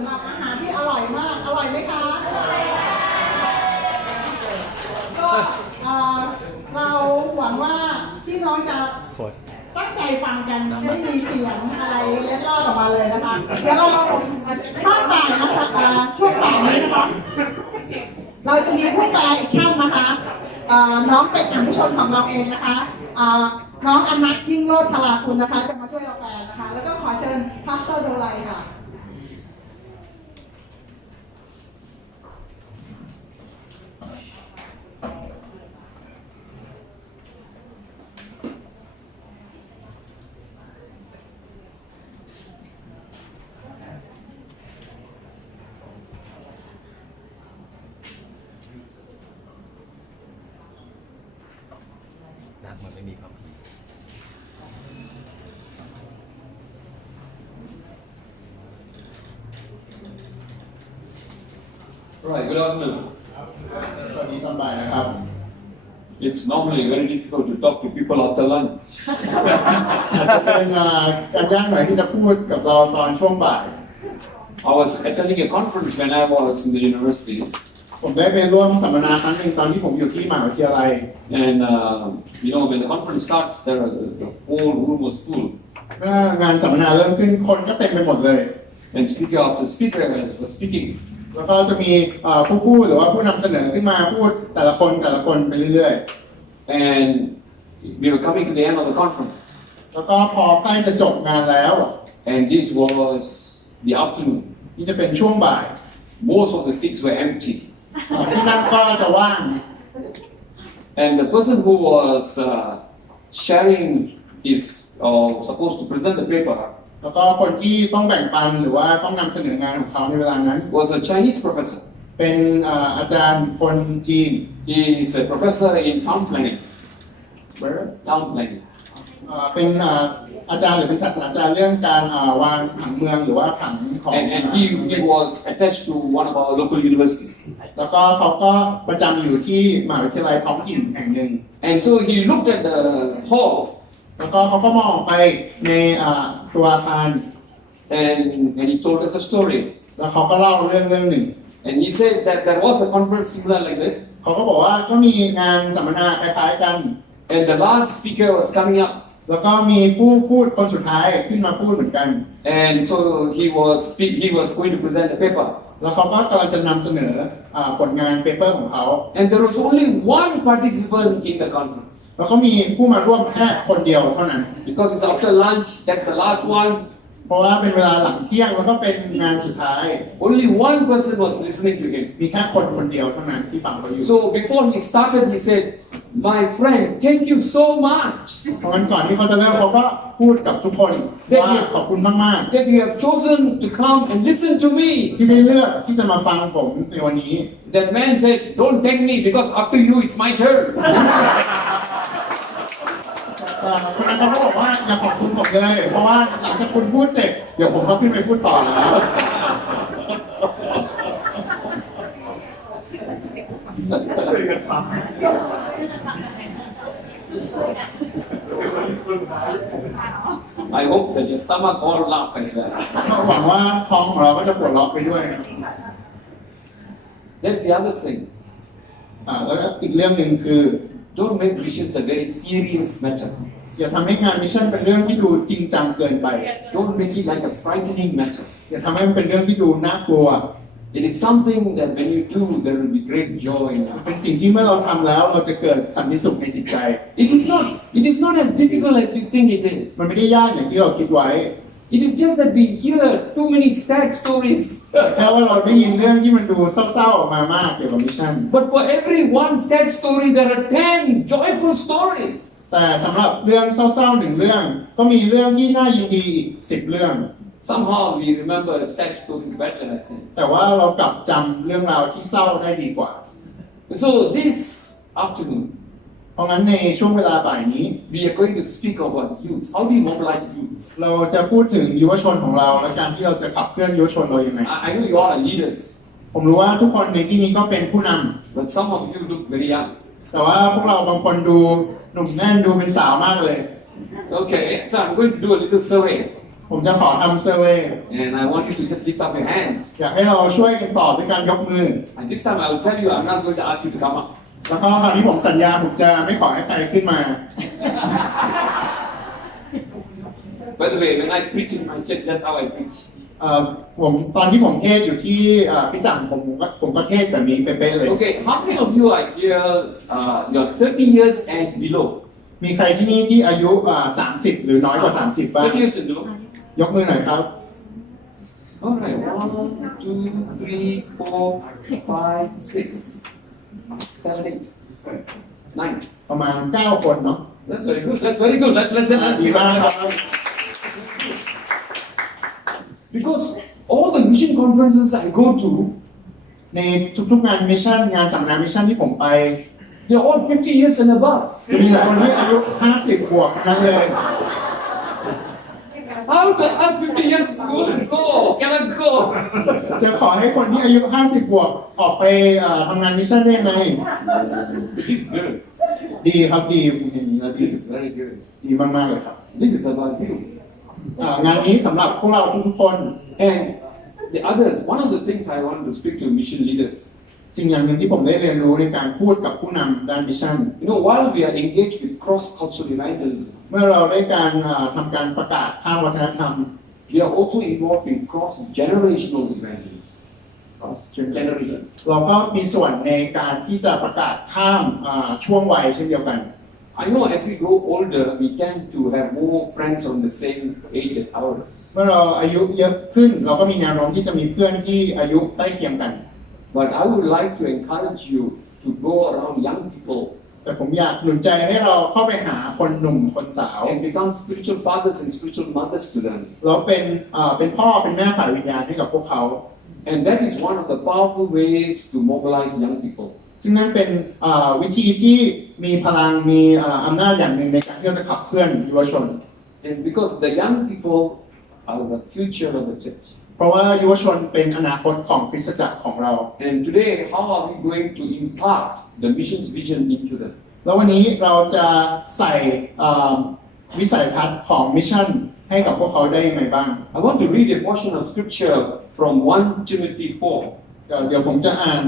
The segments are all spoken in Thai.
ำหรับอาหารที่อร่อยมากอร่อยไหมคะก็เราหวังว่าพี่น้องจะตั้งใจฟังกันไม่มีเสียงอะไรเล็ดลอดออกมาเลยนะคะเดี๋ยวเราภาคบ่ายนะคะช่วงบ่ายนี้นะคะเราจะมีผู้แปลอีกท่านนะคะน้องเป็นผู้ชมของเราเองนะคะน้องอนัทยิ่งโรจน์ธราคุณนะคะจะมาช่วยเราแปลนะคะแล้วก็ขอเชิญพาสเตอร์โดไลค่ะมันไม่มีความผิด Right, good afternoon. สวัสดีตอนบ่ายนะครับ It's normally very difficult to talk to people after lunch. อาจจะเป็นการยากหน่อยที่จะพูดกับเราตอนช่วงบ่าย I was attending a conference when I was in the university. ผมได้ไปร่วมสัมมนาครั้งหนึ่งตอนที่ผมอยู่ที่มหาวิทยาลัย And when the conference starts, the whole room was full. เมื่องานสัมมนาเริ่มขึ้นคนก็เต็มไปหมดเลย And speaker after speaker was speaking. แล้วก็จะมีผู้พูดหรือว่าผู้นำเสนอขึ้นมาพูดแต่ละคนไปเรื่อย And we were coming to the end of the conference. ๆแล้วก็พอใกล้จะจบงานแล้ว And this was the afternoon. นี่จะเป็นช่วงบ่าย Most of the seats were empty. ที่นั่งก็จะว่าง And the person who was sharing is supposed to present the paper แล้วก็คนที่ต้องแบ่งปันหรือว่าต้องนำเสนองานของเขาในเวลานั้น was a Chinese professor. เป็นอาจารย์คนจีน He is a professor in town planning. Where? Town planning. เป็นอาจารย์หรือเป็นศาสตราจารย์เรื่องการวางผังเมืองหรือว่าผังของ And he was attached to one of our local universities. แล้วก็เขาก็ประจำอยู่ที่มหาวิทยาลัยท้องถิ่นแห่งหนึ่ง And so he looked at the hall แล้วก็เขาก็มองไปในตัวอาคาร and he told us a story. แล้วเขาก็เล่าเรื่องหนึ่ง And he said that there was a conference similar like this. เขาก็บอกว่าก็มีงานสัมมนาคล้ายๆกัน And the last speaker was coming up. แล้วก็มีผู้พูดคนสุดท้ายขึ้นมาพูดเหมือนกัน And so he was going to present a paper. แล้วเขาก็กำลังจะนำเสนอผลงานเปเปอร์ของเขา And there was only one participant in the conference. แล้วก็มีผู้มาร่วมแค่คนเดียวเท่านั้น Because it's after lunch, that's the last one. เพราะว่าเป็นเวลาหลังเที่ยงแล้วก็เป็นงานสุดท้าย Only one person was listening to him. มีแค่คนเดียวเท่านั้นที่ฟังเขาอยู่ So before he started, he said, "My friend, thank you so much เพราะงั้นก่อนที่เขาจะเริ่มเขาก็พูดกับทุกคนว่าขอบคุณมาก that you have chosen to come and listen to me." ๆที่ได้เลือกที่จะมาฟังผมในวันนี้ That man said, "Don't thank me because after you it's my turn." คนนั้นเขาก็บอกว่าอย่าขอบคุณผมเลยเพราะว่าหลังจากคุณพูดเสร็จเดี๋ยวผมก็ขึ้นไปพูดต่อแล้ว I hope that your stomach all laugh as well. หวังว่าท้องของเราก็จะปวดล็อกไปด้วยนะ That's the other thing. แล้วก็อีกเรื่องหนึ่งคือ Don't make missions a very serious matter. อย่าทำให้งานมิชชั่นเป็นเรื่องที่ดูจริงจังเกินไป Don't make it like a frightening matter. อย่าทำให้มันเป็นเรื่องที่ดูน่ากลัว It is something that when you do, there will be great joy in your เป็น heart. สิ่งที่เมื่อเราทำแล้วเราจะเกิดสันติสุขในจิตใจ It is not as difficult as you think it is. มันไม่ได้ยากอย่างที่เราคิดไว้ It is just that we hear too many sad stories. แค่ว่าเราได้ยินเรื่องที่มันดูเศร้าๆออกมามากเกี่ยวกับมิชชั่น But for every one sad story, there are 10 joyful stories. แต่สำหรับเรื่องเศร้าๆหนึ่งเรื่องก็มีเรื่องที่น่ายินดีอีก10 เรื่อง Somehow we remember sad stories better, I think. แต่ว่าเรากลับจำเรื่องราวที่เศร้าได้ดีกว่า So this afternoon, เพราะงั้นในช่วงเวลาบ่ายนี้ we are going to speak about youth. How do you mobilize youth? เราจะพูดถึงยุวชนของเราและการที่เราจะขับเคลื่อนยุวชนเราอย่างไร I know you all are leaders, ผมรู้ว่าทุกคนในที่นี้ก็เป็นผู้นำ but some of you look very young. แต่ว่าพวกเราบางคนดูหนุ่มแน่นดูเป็นสาวมากเลย Okay, so I'm going to do a little survey. ผมจะขอทำเซอร์เวย์ and I want you to just lift up your hands. อยากให้เราช่วยกันตอบด้วยการยกมือ And this time I will tell you, I'm not going to ask you to come up. แล้วก็คราวนี้ผมสัญญาผมจะไม่ขอให้ใครขึ้นมา By the way, when I preach in my church, that's how I preach. ผมตอนที่ผมเทศอยู่ที่พี่จังผมก็เทศแบบนี้เป๊ะๆเลย Okay, how many of you are here? You're 30 years and below. มีใครที่นี่ที่อายุ30 หรือน้อยกว่า 30 บ้าง 30 years and below. ยกมือหน่อยครับ All right, 1, 2, 3, 4, 5, 6, 7, 8, 9. ประมาณ 9 คนเนาะ That's very good. That's very good. Let's ดีมากครับ Because all the mission conferences I go to, ในทุกๆงานมิชชั่นงานสัมมนามิชชั่นที่ผมไป they're all 50 years and above. จะมีแต่คนที่อายุ 50 บวกทั้งนั้นเลย How the last 50 years go? Cannot go. จะขอให้คนที่อายุ 50 บวกออกไปทำงานมิชชั่นได้ไหม It's good. ดีครับดีอย่างนี้แล้วดี This is very good. ดีมากๆเลยครับ This is about you. งานนี้สำหรับพวกเราทุกๆคน And the others, one of the things I want to speak to mission leaders. สิ่งอย่างหนึ่งที่ผมได้เรียนรู้ในการพูดกับผู้นำด้านมิชชั่น You know, while we are engaged with cross-cultural evangelism, เมื่อเราได้การทำการประกาศข้ามวัฒนธรรม we are also involved in cross-generational evangelism. Cross-generation. เราก็มีส่วนในการที่จะประกาศข้ามช่วงวัยเช่นเดียวกัน I know as we grow older, we tend to have more friends on the same age as ours. เมื่อเราอายุเยอะขึ้นเราก็มีแนวโน้มที่จะมีเพื่อนที่อายุใกล้เคียงกัน But I would like to encourage you to go around young people แต่ผมอยากหนุนใจให้เราเข้าไปหาคนหนุ่มคนสาว and become spiritual fathers and spiritual mothers to them. แล้วเป็นพ่อเป็นแม่ฝ่ายวิญญาณให้กับพวกเขา And that is one of the powerful ways to mobilize young people. ซึ่งนั่นเป็นวิธีที่มีพลังมีอำนาจอย่างหนึ่งในการที่จะขับเคลื่อนยุวชน And because the young people are the future of the church. เพราะว่ายุวชนเป็นอนาคตของคริสตจักรของเรา And today, how are we going to impart the mission's vision into them? แล้ววันนี้เราจะใส่วิสัยทัศน์ของมิชชั่นให้กับพวกเขาได้ยังไงบ้าง I want to read a portion of scripture from 1 Timothy 4. เดี๋ยวผมจะอ่าน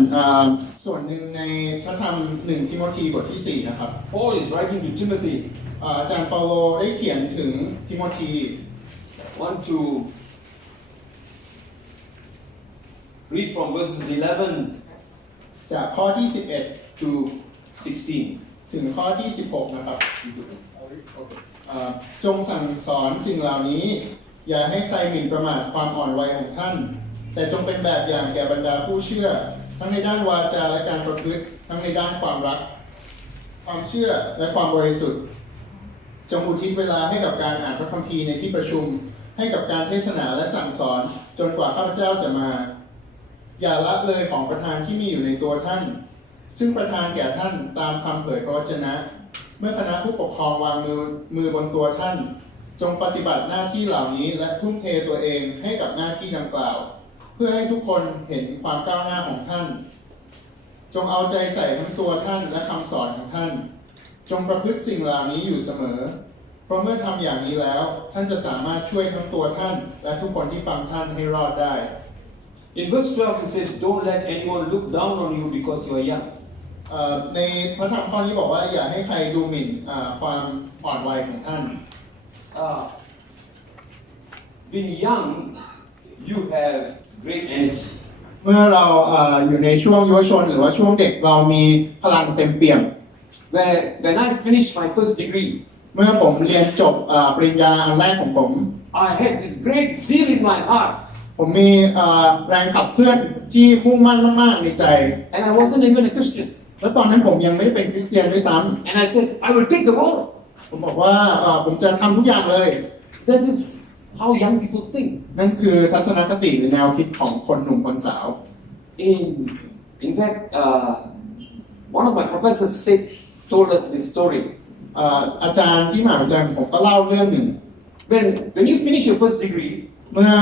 ส่วนหนึ่งในพระธรรม1 ทิโมธีบทที่ 4 นะครับ Paul is writing to Timothy. อาจารย์เปาโลได้เขียนถึงทิโมธี Want to read from verses 11 จากข้อที่ to 16. ถึงข้อที่ 16 นะครับจงสั่งสอนสิ่งเหล่านี้อย่าให้ใครหมิ่นประมาทความอ่อนวัยของท่านแต่จงเป็นแบบอย่างแก่บรรดาผู้เชื่อทั้งในด้านวาจาและการประพฤติทั้งในด้านความรักความเชื่อและความบริสุทธิ์จงอุทิศเวลาให้กับการอ่านพระคัมภีร์ในที่ประชุมให้กับการเทศนาและสั่งสอนจนกว่าข้าพเจ้าจะมาอย่าละเลยของประธานที่มีอยู่ในตัวท่านซึ่งประทานแก่ท่านตามคำเผยพระวจนะ เมื่อคณะผู้ปกครองวางมือบนตัวท่านจงปฏิบัติหน้าที่เหล่านี้และทุ่มเทตัวเองให้กับหน้าที่ดังกล่าวเพื่อให้ทุกคนเห็นความก้าวหน้าของท่านจงเอาใจใส่ทั้งตัวท่านและคำสอนของท่านจงประพฤติสิ่งเหล่านี้อยู่เสมอเพราะเมื่อทำอย่างนี้แล้วท่านจะสามารถช่วยทั้งตัวท่านและทุกคนที่ฟังท่านให้รอดได้ In verse 12 it says, don't let anyone look down on you because you are young. ในพระธรรมข้อนี้บอกว่าอย่าให้ใครดูหมิ่นความอ่อนวัยของท่าน Being young, you have great energy. เมื่อเราอยู่ในช่วงยุวชนหรือว่าช่วงเด็กเรามีพลังเต็มเปี่ยม When I finished my first degree, เมื่อผมเรียนจบปริญญาอันแรกของผม I had this great zeal in my heart. ผมมีแรงขับเคลื่อนที่มุ่งมั่นมากๆในใจ And I wasn't even a Christian. แล้วตอนนั้นผมยังไม่ได้เป็นคริสเตียนด้วยซ้ And I said, I will take the world. ำผมบอกว่าผมจะทำทุกอย่างเลย That is how young people think. นั่นคือทัศนคติหรือแนวคิดของคนหนุ่มคนสาว In fact, one of my professors told us this story. อาจารย์ที่มหาวิทยาลัยผมก็เล่าเรื่องหนึ่ง When you finish your first degree, เมื่อ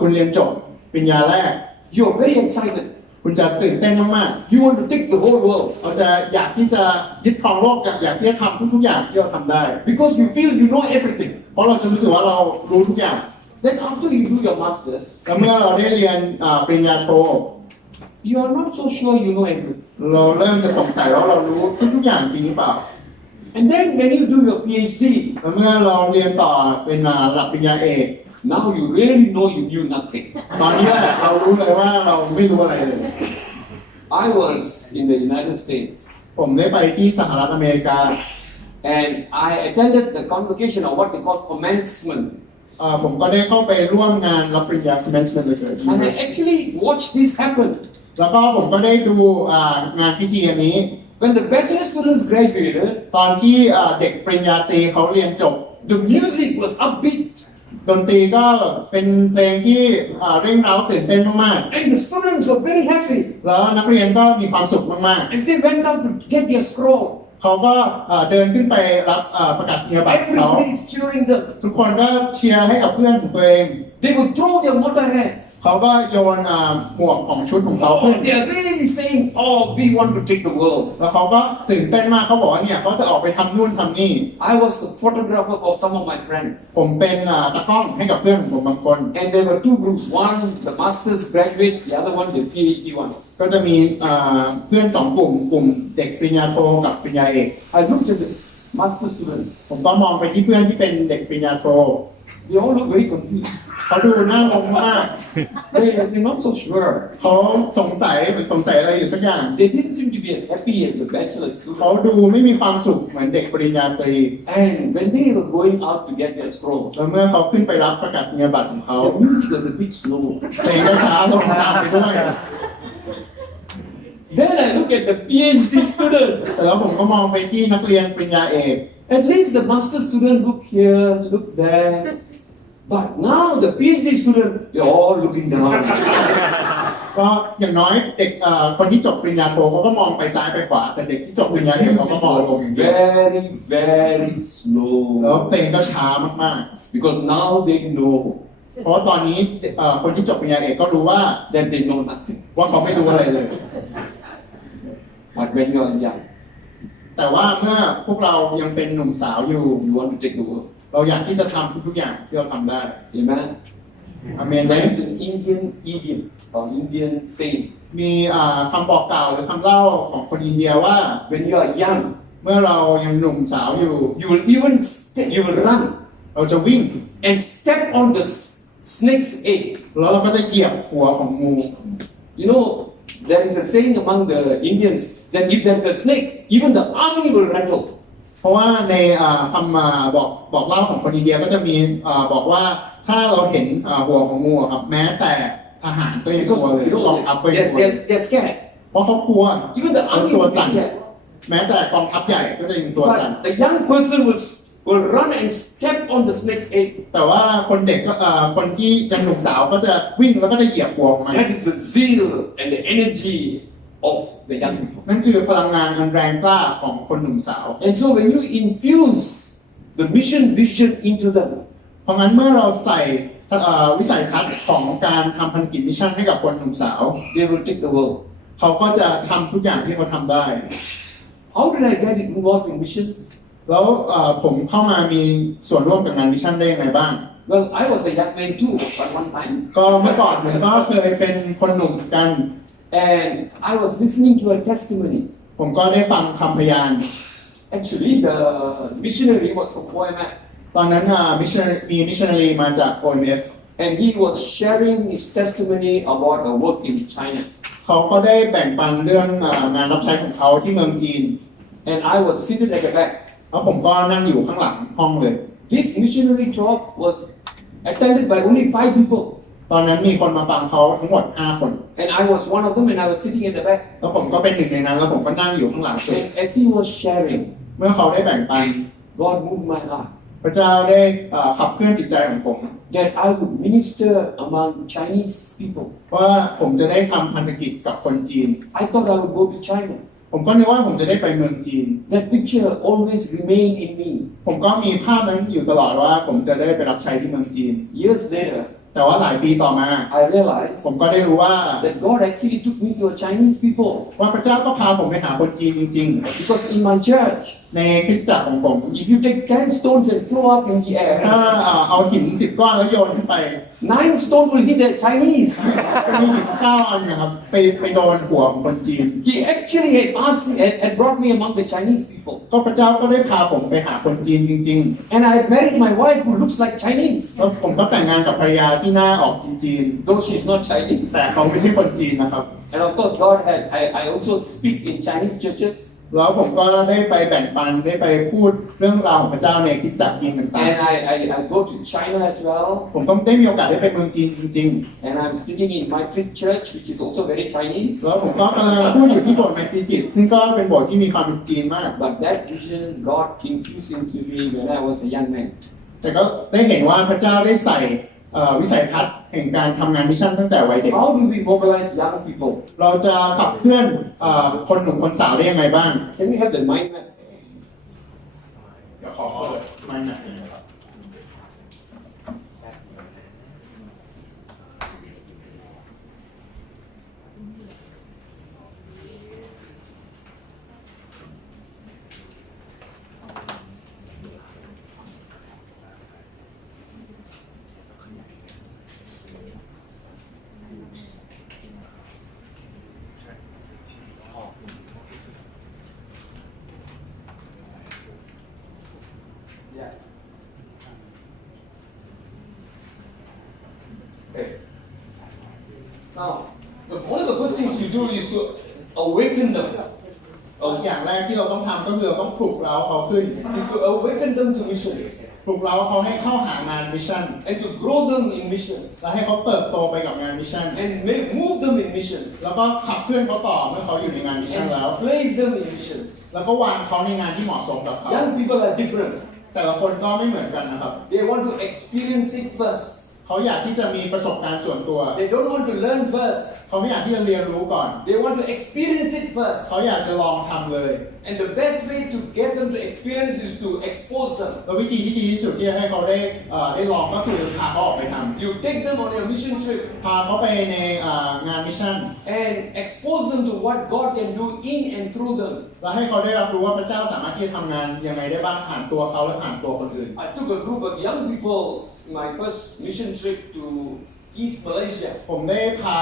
คุณเรียนจบปริญญาแรก you are very excited. คุณจะตื่นเต้นมาก You want to take the whole world ๆเราจะอยากที่จะยึดครองโลกอยากที่จะทำทุกๆอย่างที่เราทำได้ because you feel you know everything. เพราะเราจะรู้สึกว่าเรารู้ทุกอย่าง Then after you do your masters, แล้วเมื่อเราได้เรียนปริญญาโท you are not so sure you know everything. เราเริ่มจะสงสัยว่าเรารู้ทุกอย่างจริงหรือเปล่า And then when you do your PhD, แล้วเมื่อเราเรียนต่อเป็นระดับปริญญาเอก now you really know you knew nothing. ตอนนี้แหละเรารู้เลยว่าเราไม่รู้อะไรเลย I was in the United States ผมได้ไปที่สหรัฐอเมริกา and I attended the convocation of what they call commencement. ผมก็ได้เข้าไปร่วมงานรับปริญญา commencement เลย And I actually watched this happen. แล้วก็ผมก็ได้ดูงานพิธีอันนี้ When the bachelor students graduated, ตอนที่เด็กปริญญาตรีเขาเรียนจบ the music was upbeat ดนตรีก็เป็นเพลงที่เร่งเร้าตื่นเต้นมาก and the students were very happy ๆ แล้วนักเรียนก็มีความสุขมาก as they went up to get their scroll. ๆ เขาก็เดินขึ้นไปรับประกาศนียบัตรเขา Everybody is cheering them. ทุกคนก็เชียร์ให้กับเพื่อนของตัวเอง They would throw their motor hats. เขาก็โยนหมวกของชุดของเขาขึ้น They are really saying, "Oh, we want to take the world." แล้วเขาก็ตื่นเต้นมากเขาบอกว่าเนี่ยเขาจะออกไปทำนู่นทำนี่ I was the photographer of some of my friends. ผมเป็นตากล้องให้กับเพื่อนของผมบางคน And there were two groups. One, the master's graduates. The other one, the PhD ones. ก็จะมีเพื่อนสองกลุ่มเด็กปริญญาโทกับปริญญาเอก I looked at the master students. ผมก็มองไปที่เพื่อนที่เป็นเด็กปริญญาโท They all look very confused. เขาดูน่างงมาก They're not so sure. เขาสงสัยอะไรอยู่สักอย่าง They didn't seem to be as happy as the bachelor เขา students. ดูไม่มีความสุขเหมือนเด็กปริญญาตรี And when they were going out to get their scroll, แล้วเมื่อเขาขึ้นไปรับประกาศนียบัตรของเขา the music was a bit slow. เพลงก็ช้าลงตามไปด้วย Then I look at the PhD students. แต่แล้วผมก็มองไปที่นักเรียนปริญญาเอก At least the master student look here, look there. But now the PhD student, they're all looking down. ก็อย่างน้อยเด็กคนที่จบปริญญาโทเขาก็มองไปซ้ายไปขวา แต่เด็กที่จบปริญญาเอกเขาก็มองลง Very, very แล้ว slow. เพลงก็ช้ามาก Because now they know ๆ เพราะว่าตอนนี้คนที่จบปริญญาเอกก็รู้ว่า that they know nothing. เขาไม่รู้อะไรเลย But when you are young, แต่ว่าเมื่อพวกเรายังเป็นหนุ่มสาวอยู่ you want to take the world. เราอยากที่จะทำทุกๆอย่างที่เราทำได้ Amen. อาเมนไหม There is an Indian idiom or Indian saying. มีคำบอกกล่าวหรือคำเล่าของคนอินเดียว่า When you are young, เมื่อเรายังหนุ่มสาวอยู่ you will run เราจะวิ่ง and step on the snake's egg. แล้วเราก็จะเหยียบหัวของงู You know, there is a saying among the Indians that if there is a snake, even the army will rattle. เพราะว่าในคำบอกเล่าของคนอินเดียก็จะมีบอกว่าถ้าเราเห็นหัวของงูครับแม้แต่ทหารก็ยังกลัว Because เลย you กอง know, ทัพก็ยังกลัว they're scared. เพราะเขากลัว Even the เขา army ตัว will be สั่น scared. แม้แต่กองทัพใหญ่ก็จะยังตัวสั่น But the young person will run and step on the snake's egg. แต่ว่าคนเด็กก็คนที่ยังหนุ่มสาวก็จะวิ่งแล้วก็จะเหยียบหัวของมัน That is the zeal and the energy of the young people. นั่นคือพลังงานอันแรงกล้าของคนหนุ่มสาว And so when you infuse the mission vision into them, เพราะงั้นเมื่อเราใส่วิสัยทัศน์ของการทำพันธกิจมิชชั่นให้กับคนหนุ่มสาว they will take the world. เขาก็จะทำทุกอย่างที่เขาทำได้ How did I get involved in missions? แล้วผมเข้ามามีส่วนร่วมกับงานมิชชั่นได้ยังไงบ้าง Well, I was a young man too at one time. ก็เมื่อก่อนผมก็เคยเป็นคนหนุ่มเหมือนกัน And I was listening to a testimony. ผมก็ได้ฟังคำพยาน Actually, the missionary was from OMF. ตอนนั้นมีมิชชันนารีมาจาก OMF And he was sharing his testimony about a work in China. เขาก็ได้แบ่งปันเรื่องงานรับใช้ของเขาที่เมืองจีน And I was seated at the back. แล้วผมก็นั่งอยู่ข้างหลังห้องเลย This missionary talk was attended by only 5 people. ตอนนั้นมีคนมาฟังเขาทั้งหมด5 คน And I was one of them and I was sitting at the back. แล้วผมก็เป็นหนึ่งในนั้นแล้วผมก็นั่งอยู่ข้างหลังสุด And as he was sharing, เมื่อเขาได้แบ่งปัน God moved my heart พระเจ้าได้ขับเคลื่อนจิตใจของผม that I would minister among Chinese people. ว่าผมจะได้ทำพันธกิจกับคนจีน I thought I would go to China. ผมก็นึกว่าผมจะได้ไปเมืองจีน That picture always remained in me. ผมก็มีภาพนั้นอยู่ตลอดว่าผมจะได้ไปรับใช้ที่เมืองจีน Years later, แต่ว่าหลายปีต่อมา I realized ผมก็ได้รู้ว่า that God actually took me to a Chinese people. ว่าพระเจ้าก็พาผมไปหาคนจีนจริง Because in my church, ในคริสตจักรของผม if you take 10 stones and throw up in the ถ้า air, เอาหิน10 ก้อนแล้วโยนขึ้นไป 9 stones will hit the Chinese. จะมีหิน9 อันนะครับไปโดนหัวของคนจีน He actually had brought me among the Chinese people. ก็พระเจ้าก็ได้พาผมไปหาคนจีนจริง And I married my wife who looks like Chinese, ๆแล้วผมก็แต่งงานกับภรรยาที่หน้าออกจีน though she's not Chinese. ๆแต่เขาไม่ใช่คนจีนนะครับ And of course, I also speak in Chinese churches. แล้วผมก็ได้ไปแบ่งปันได้ไปพูดเรื่องราวของพระเจ้าในคริสตจักรจีนต่าง And I go to China as well. ๆผมก็ได้มีโอกาสได้ไปเมืองจีนจริง And I'm speaking in my church, which is also very Chinese. ๆแล้วผมก็กำลังพูดอยู่ที่โบสถ์ไมตรีจิตซึ่งก็เป็นโบสถ์ที่มีความเป็นจีนมาก But that vision God infused into me when I was a young man. แต่ก็ได้เห็นว่าพระเจ้าได้ใส่วิสัยทัศน์แห่งการทำงานมิชชั่นตั้งแต่วัยเด็ก How do we mobilize young people? เราจะขับเคลื่อนคนหนุ่มคนสาวได้ยังไงบ้าง Can we have the mind map? เดี๋ยวขอเปิดไมค์หน่อยนะครับ Yeah. Okay. Now, one of the first things you do is to awaken them. อย่างแรกที่เราต้องทำก็คือเราต้องปลุกเร้าเขาขึ้น Is to awaken them to missions ปลุกเร้าเขาให้เข้าหางานมิชชั่น and to grow them in missions และให้เขาเติบโตไปกับงานมิชชั่น and move them in missions แล้วก็ขับเคลื่อนเขาต่อเมื่อเขาอยู่ในงานมิชชั่นแล้ว and place them in missions. แล้วก็วางเขาในงานที่เหมาะสมกับเขา Young people are different. แต่ละคนก็ไม่เหมือนกันนะครับ They want to experience it first. เขาอยากที่จะมีประสบการณ์ส่วนตัว They don't want to learn first. เขาไม่อยากที่จะเรียนรู้ก่อน They want to experience it first. เขาอยากจะลองทำเลย And the best way to get them to experience is to expose them. แล้ววิธีที่ดีที่สุดที่จะให้เขาได้ลองก็คือพาเขาออกไปทำ You take them on your mission trip พาเขาไปในงานมิชชั่น and expose them to what God can do in and through them. แล้วให้เขาได้รับรู้ว่าพระเจ้าสามารถที่จะทำงานยังไงได้บ้างผ่านตัวเขาและผ่านตัวคนอื่น I took a group of young people my first mission trip to East Malaysia. ผมได้พา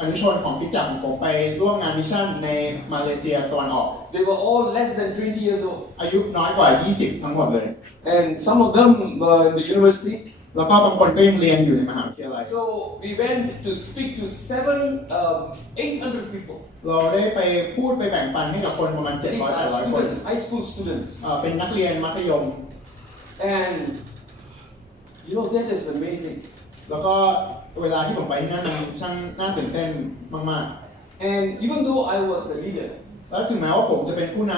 อนุชนของคริสตจักรของผมไปร่วมงานมิชชั่นในมาเลเซียตะวันออก They were all less than 20 years old. อายุน้อยกว่า 20 ทั้งหมดเลย And some of them were in the university. แล้วก็บางคนก็ยังเรียนอยู่ในมหาวิทยาลัย So we went to speak to 800 people. เราได้ไปพูดไปแบ่งปันให้กับคนประมาณ These 700 are 800 คน students, high school students. เป็นนักเรียนมัธยม And you know, that is amazing. แล้วก็เวลาที่ผมไปที่นั่นมันช่างน่าตื่นเต้นมาก And even though I was the leader, ๆ แล้วถึงแม้ว่าผมจะเป็นผู้น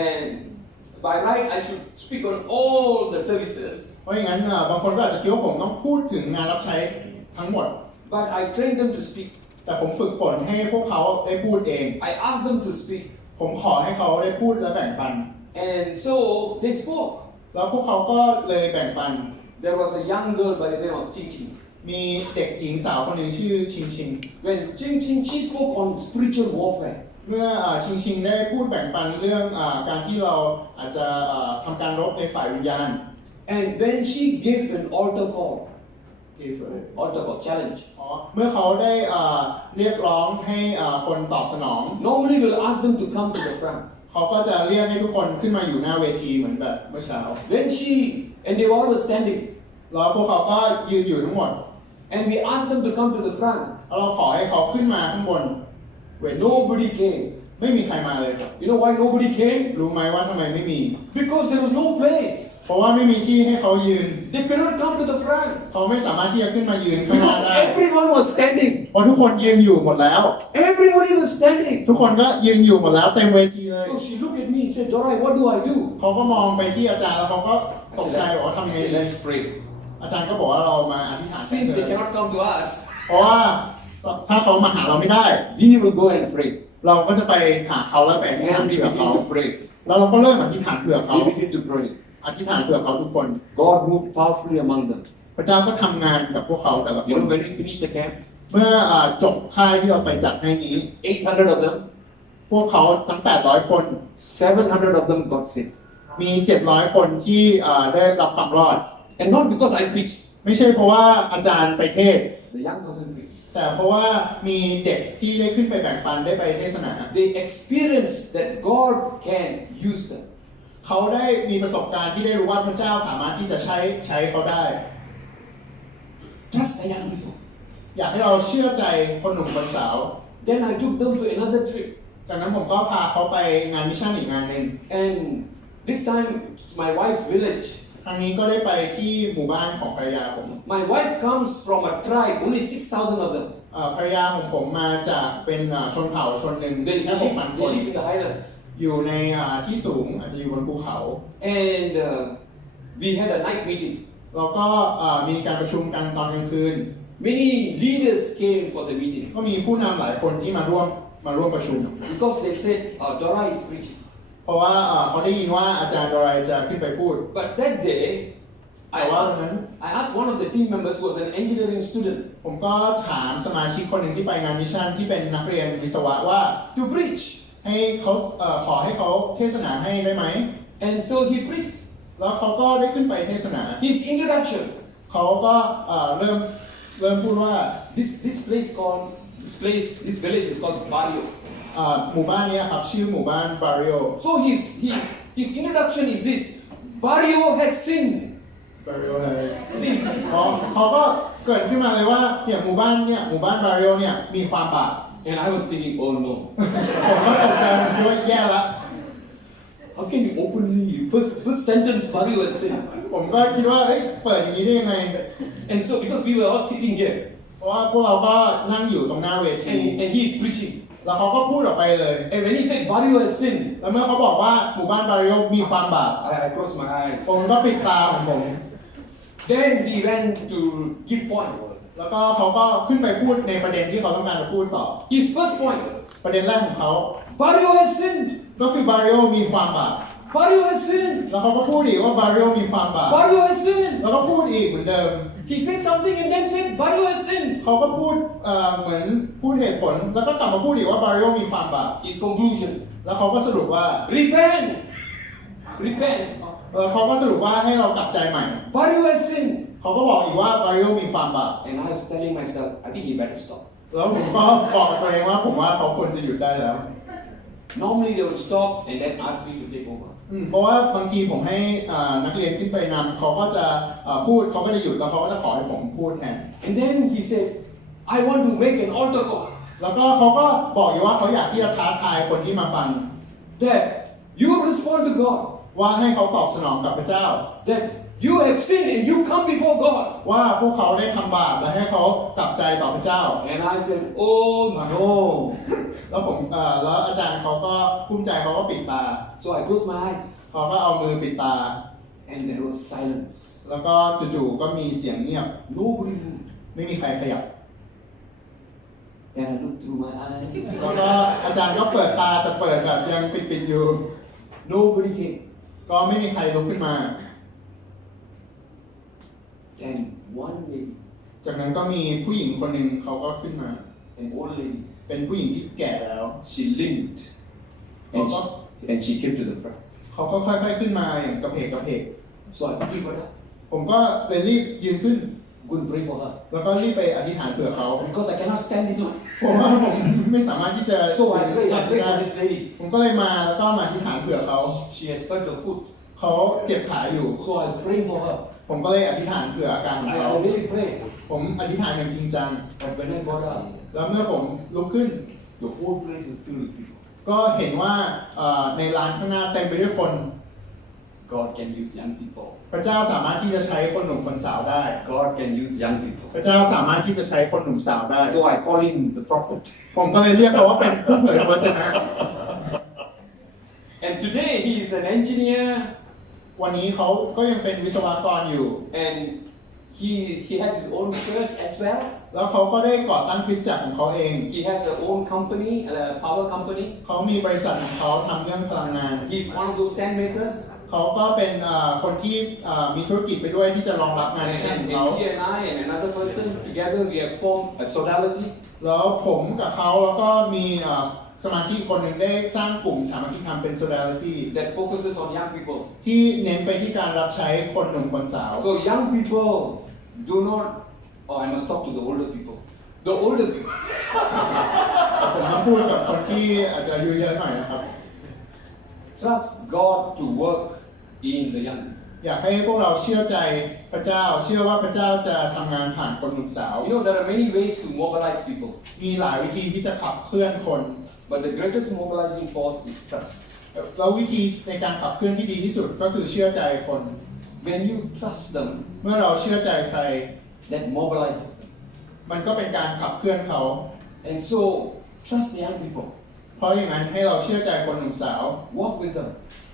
and by right I should speak on all the services, ำเพราะอย่างนั้นบางคนก็อาจจะคิดว่าผมต้องพูดถึงงานรับใช้ทั้งหมด but I trained them to speak. แต่ผมฝึกฝนให้พวกเขาได้พูดเอง I asked them to speak. ผมขอให้เขาได้พูดและแบ่งปัน And so they spoke. แล้วพวกเขาก็เลยแบ่งปัน There was a young girl by the name of Ching Ching. มีเด็กหญิงสาวคนหนึ่งชื่อชิงชิง When Ching Ching, she spoke on spiritual warfare. เมื่อชิงชิงได้พูดแบ่งปันเรื่องการที่เราอาจจะทำการรบในฝ่ายวิญญาณ And when she gave an altar call, challenge. เมื่อเขาได้เรียกร้องให้คนตอบสนอง Normally we'll ask them to come to the front. เขาก็จะเรียกให้ทุกคนขึ้นมาอยู่หน้าเวทีเหมือนแบบเมื่อเช้า Then and they all were standing. แล้วพวกเขาก็ยืนอยู่ทั้งหมด And we asked them to come to the front. แล้วเราขอให้เขาขึ้นมาข้างบนเวที Nobody came. ไม่มีใครมาเลย You know why nobody came? รู้ไหมว่าทำไมไม่มี Because there was no place. เพราะว่าไม่มีที่ให้เขายืน They could not come to the front. เขาไม่สามารถที่จะขึ้นมายืนข้างหน้า Because ได้ everyone was standing. เพราะทุกคนยืนอยู่หมดแล้ว Everybody was standing. ทุกคนก็ยืนอยู่หมดแล้วเต็มเวทีเลย So she looked at me and said, Dorai, what do I do? เขาก็มองไปที่อาจารย์แล้วเขาก็ตกใจบอกว่าทำ I ไง said, ดี let's pray. อาจารย์ก็บอกว่าเรามาอธิษฐาน Since they cannot come to us, เพราะว่าถ้าเขามาหาเราไม่ได้ we will go and pray. เราก็จะไปหาเขาแล้วไปอธิษฐาน And we เผื่อ begin เขา to pray. แล้วเราก็เริ่มอธิษฐานเผื่อเขา We begin to pray. อธิษฐานเผื่อเขาทุกคน God moved powerfully among them. พระเจ้าก็ทำงานกับพวกเขาแต่ละค You น know, when we finished the camp, เมื่อจบค่ายที่เราไปจัดให้นี้ 800 of them, พวกเขาทั้ง800 คน 700 of them got saved. มี700 คนที่ได้รับความรอด And not because I preached. ไม่ใช่เพราะว่าอาจารย์ไปเทศ The young person preached. แต่เพราะว่ามีเด็กที่ได้ขึ้นไปแบ่งปันได้ไปเทศนา They experienced that God can use them. เขาได้มีประสบการณ์ที่ได้รู้ว่าพระเจ้าสามารถที่จะใช้เขาได้ Trust the young people. อยากให้เราเชื่อใจคนหนุ่มคนสาว Then I took them to another trip. จากนั้นผมก็พาเขาไปงานมิชชั่นอีกงานหนึ่ง And this time, to my wife's village. ครั้งนี้ก็ได้ไปที่หมู่บ้านของภรรยาผม My wife comes from a tribe, only 6,000 of them. ภรรยาของผมมาจากเป็นชนเผ่าชนหนึ่ง They แค่ live, 6,000 คน they live in the highlands. อยู่ในที่สูงอาจจะอยู่บนภูเขา And we had a night meeting. แล้วก็มีการประชุมกันตอนกลางคืน Many leaders came for the meeting ก็มีผู้นำหลายคนที่มาร่วมประชุม because they said Dorai is preaching. เพราะว่าเขาได้ยินว่าอาจารย์ดรายจะขึ้นไปพูด But that day, I asked one of the team members who was an engineering student ผมก็ถามสมาชิกคนหนึ่งที่ไปงานมิชชั่นที่เป็นนักเรียนวิศวะว่า to preach. ให้เขาขอให้เขาเทศนาให้ได้ไหม And so he preached แล้วเขาก็ได้ขึ้นไปเทศนา his introduction. เขาก็เริ่มพูดว่า This village is called Barrio. หมู่บ้านนี้ครับชื่อหมู่บ้านบาริโอ So his introduction is this: Barrio has sinned. บาริโออะไรเขาก็เกิดขึ้นมาเลยว่าเนี่ยหมู่บ้านบาริโอเนี่ยมีความบาป And I was thinking, oh no. ผมก็ตกใจผมคิดว่าแย่ละ How can you openly first sentence Barrio has sinned? ผมก็คิดว่าเปิดอย่างนี้ได้ยังไง And so because we were all sitting here เพราะว่าพวกเราก็นั่งอยู่ตรงหน้าเวที and he is preaching. แล้วเขาก็พูดออกไปเลย And when he said Barrio has sinned, แล้วเมื่อเขาบอกว่าหมู่บ้านบาริโอมีความบาป I closed my eyes. ผมก็ปิดตาของผม Then he ran to give points. แล้วก็เขาก็ขึ้นไปพูดในประเด็นที่เขาต้องการจะพูดต่อ His first point: ประเด็นแรกของเขา Barrio has sinned. ก็คือบาริโอมีความบาป Barrio has sinned. แล้วเขาก็พูดอีกว่าบาริโอมีความบาป Barrio has sinned. แล้วก็พูดอีกเหมือนเดิม He said something and then said Barrio has sinned. เขาก็พูดเหมือนพูดเหตุผล แล้วก็กลับมาพูดอีกว่าบาริโอมีความบาป His conclusion: แล้วเขาก็สรุปว่า repent. แล้วเขาก็สรุปว่าให้เรากลับใจใหม่ Barrio has sinned. เขาก็บอกอีกว่าบาริโอมีความบาป And I was telling myself, I think he better stop. แล้วผมก็บอกกับตัวเองว่าผมว่าเขาควรจะหยุดได้แล้ว Normally they would stop and then ask me to take over. เพราะว่าบางทีผมให้นักเรียนขึ้นไปนำเขาก็จะพูดเขาก็จะหยุดแล้วเขาก็จะขอให้ผมพูดแทน And then he said, I want to make an altar call. แล้วก็เขาก็บอกอยู่ว่าเขาอยากที่จะท้าทายคนที่มาฟัง That you respond to God. ว่าให้เขาตอบสนองกับพระเจ้า That you have sinned and you come before God. ว่าพวกเขาได้ทำบาปและให้เขากลับใจต่อพระเจ้า And I said, oh no. แล้วแล้วอาจารย์เขาก็ภูมิใจเขาก็ปิดตา So I closed my eyes เขาก็เอามือปิดตา and there was silence. แล้วก็จู่ๆก็มีเสียงเงียบ Nobody moved. ไม่มีใครขยับ Then I looked through my eyes. แล้วก็อาจารย์ก็เปิดตาแต่เปิดแบบยังปิดอยู่ Nobody came. ก็ไม่มีใครลุกขึ้นมา Then one lady, จากนั้นก็มีผู้หญิงคนหนึ่งเขาก็ขึ้นมา an old lady, เป็นผู้หญิงที่แก่แล้ว she limped and she came to the front. เขาก็ค่อยๆขึ้นมาอย่างกระเพกกระเพก So I quickly got up. ผมก็เลยรีบยืนขึ้น Go and pray for her. แล้วก็รีบไปอธิษฐานเผื่อเขา Because I cannot stand this one. ผมว่าผมไม่สามารถที่จะ So I prayed for this lady. ผมก็เลยมาแล้วก็มาอธิษฐานเผื่อเขา She has hurt her foot. เขาเจ็บขาอยู่ So I was praying for her. ผมก็เลยอธิษฐานเผื่ออาการของเขา I really prayed. ผมอธิษฐานอย่างจริงจัง But when I got up, แล้วเมื่อผมลุกขึ้น the whole place was filled with people. ก็เห็นว่าในลานข้างหน้าเต็มไปด้วยคน God can use young people. พระเจ้าสามารถที่จะใช้คนหนุ่มคนสาวได้ God can use young people. พระเจ้าสามารถที่จะใช้คนหนุ่มสาวได้ So I call him the prophet. ผมก็เลยเรียกเขาว่าเป็นผู้เผยพระวจนะ And today he is an engineer. วันนี้เขาก็ยังเป็นวิศวกรอยู่ And he has his own church as well. แล้วเขาก็ได้ก่อตั้งคริสตจักรของเขาเอง He has a own company, a power company. เขามีบริษัทของเขาทำเรื่องพลังงาน He's one of those tent makers. เขาก็เป็นคนที่มีธุรกิจไปด้วยที่จะรองรับงานในชั้นของเขา And he and I and another person together we have formed a sodality. แล้วผมกับเขาแล้วก็มี สมาชิกคนหนึ่งได้สร้างกลุ่มสามัคคีธรรมเป็น solidarity that focuses on young people. ที่เน้นไปที่การรับใช้คนหนุ่มคนสาว So young people do not. Oh, I must talk to the older people. The older people. ผมต้องพูดกับคนที่อาจจะอายุเยอะหน่อยนะครับ Trust God to work in the young people. อยากให้พวกเราเชื่อใจพระเจ้าเชื่อว่าพระเจ้าจะทำงานผ่านคนหนุ่มสาว You know, there are many ways to mobilize people. มีหลายวิธีที่จะขับเคลื่อนคน But the greatest mobilizing force is trust. แล้ววิธีในการขับเคลื่อนที่ดีที่สุดก็คือเชื่อใจคน When you trust them, เมื่อเราเชื่อใจใคร that mobilizes them. มันก็เป็นการขับเคลื่อนเขา And so, trust the young people. เพราะอย่างนั้นให้เราเชื่อใจคนหนุ่มสาว Walk with them.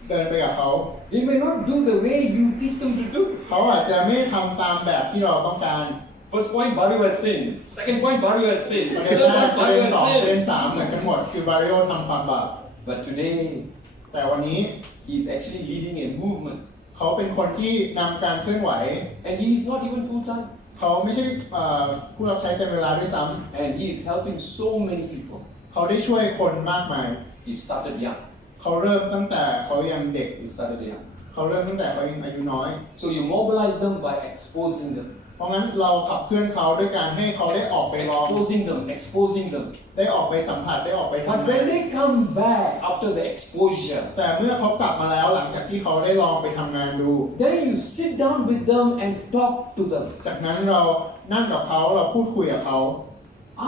เดินไปกับเขา They may not do the way you teach them to do. เขาอาจจะไม่ทำตามแบบที่เราต้องการ First point, Baru has sinned. Second point, Baru has sinned. ประเด็น Third แรก point, ประเด็ Baru น has สองประเด็น sinned. สามเหมือนกันหมดคือบาริโอทำความบาป But today, แต่วันนี้ he is actually leading a movement. เขาเป็นคนที่นำการเคลื่อนไหว And he is not even full time. เขาไม่ใช่ผู้รับใช้เต็มเวลาด้วยซ้ And he is helping so many people. ำเขาได้ช่วยคนมากมาย He started young. เขาเริ่มตั้งแต่เขายังเด็ก He started young. เขาเริ่มตั้งแต่เขายังอายุน้อย So you mobilize them by exposing them. เพราะงั้นเราขับเคลื่อนเขาด้วยการให้เขาได้ออกไปลอง Exposing them. ได้ออกไปสัมผัสได้ออกไป But ทำงาน when they come back after the exposure, แต่เมื่อเขากลับมาแล้วหลังจากที่เขาได้ลองไปทำงานดู then you sit down with them and talk to them. จากนั้นเรานั่งกับเขาเราพูดคุยกับเขา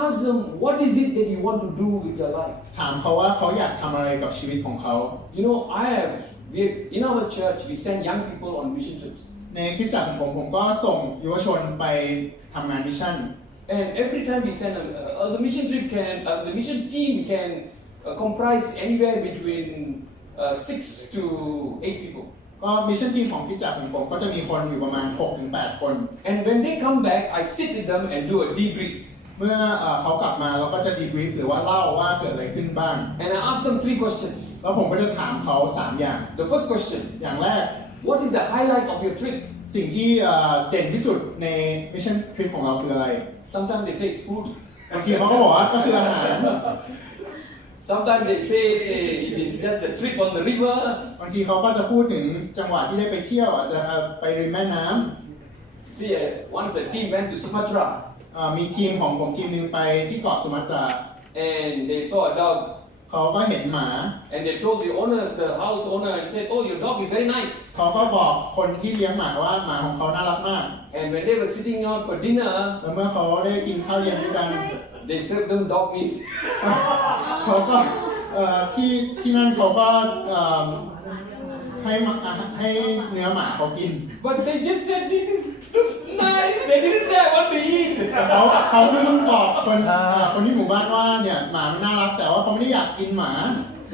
Ask them, what is it that you want to do with your life? ถามเขาว่าเขาอยากทำอะไรกับชีวิตของเขา You know, in our church, we send young people on mission trips. ในคริสตจักรของผมก็ส่งเยาวชนไปทำงานมิชชั่น And every time we send the mission trip the mission team can comprise anywhere between 6 to 8 people. ก็มิชชั่นทีมของคริสตจักรของผมก็จะมีคนอยู่ประมาณ 6-8 คน And when they come back, I sit with them and do a debrief. เมื่อเขากลับมาเราก็จะดีบรีฟหรือว่าเล่าว่าเกิดอะไรขึ้นบ้าง And I ask them 3 questions. แล้วผมก็จะถามเขา3อย่าง The first question, อย่างแรก what is the highlight of your trip? สิ่งที่เด่นที่สุดในมิชชั่นทริปของเราคืออะไร Sometimes they say it's food. บางทีเขาก็บอกว่าก็คืออาหาร Sometimes they say it is just a trip on the river. บางทีเขาก็จะพูดถึงจังหวะที่ได้ไปเที่ยวอาจจะไปริมแม่น้ำ See, once a team went to Sumatra มีทีมของผมทีมหนึงไปที่เกาะสุมาตรา and they saw a dog เขาก็เห็นหมา and they told the house owner and said, oh, your dog is very nice. เขาก็บอกคนที่เลี้ยงหมาว่าหมาของเขาน่ารักมาก And when they were sitting out for dinner, แล้วเมื่อเขาได้กินข้าวเย็นด้วยกัน they served them dog meat. เขาก็ที่นั่นเขาก็ให้เนื้อหมาเขากิน But they just said, looks nice. They didn't say, I want to eat. แต่เขาเพิ่งบอกคนที่หมู่บ้านว่าเนี่ยหมามันน่ารักแต่ว่าเขาไม่ได้อยากกินหมา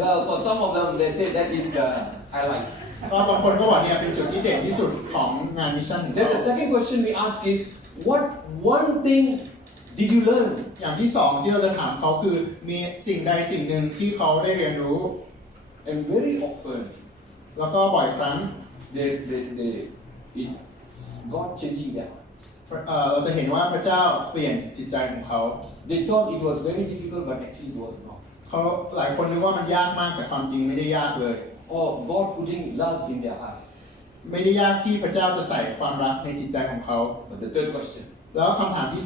Well, for some of them, they say that is the highlight. ก็บางคนก็บอกเนี่ยเป็นจุดที่เด่นที่สุดของงานมิชชั่น Then the second question we ask is, what one thing did you learn? อย่างที่สองที่เราจะถามเขาคือมีสิ่งใดสิ่งหนึ่งที่เขาได้เรียนรู้ And very often, แล้วก็บ่อยครั้ง God changing their heart. เราจะเห็นว่าพระเจ้าเปลี่ยนจิตใจของเขา They thought it was very difficult, but actually it was not. เขาหลายคนนึกว่ามันยากมากแต่ความจริงไม่ได้ยากเลย Or God putting love in their hearts. ไม่ได้ยากที่พระเจ้าจะใส่ความรักในจิตใจของเขา But the third question. แล้วคำถามที่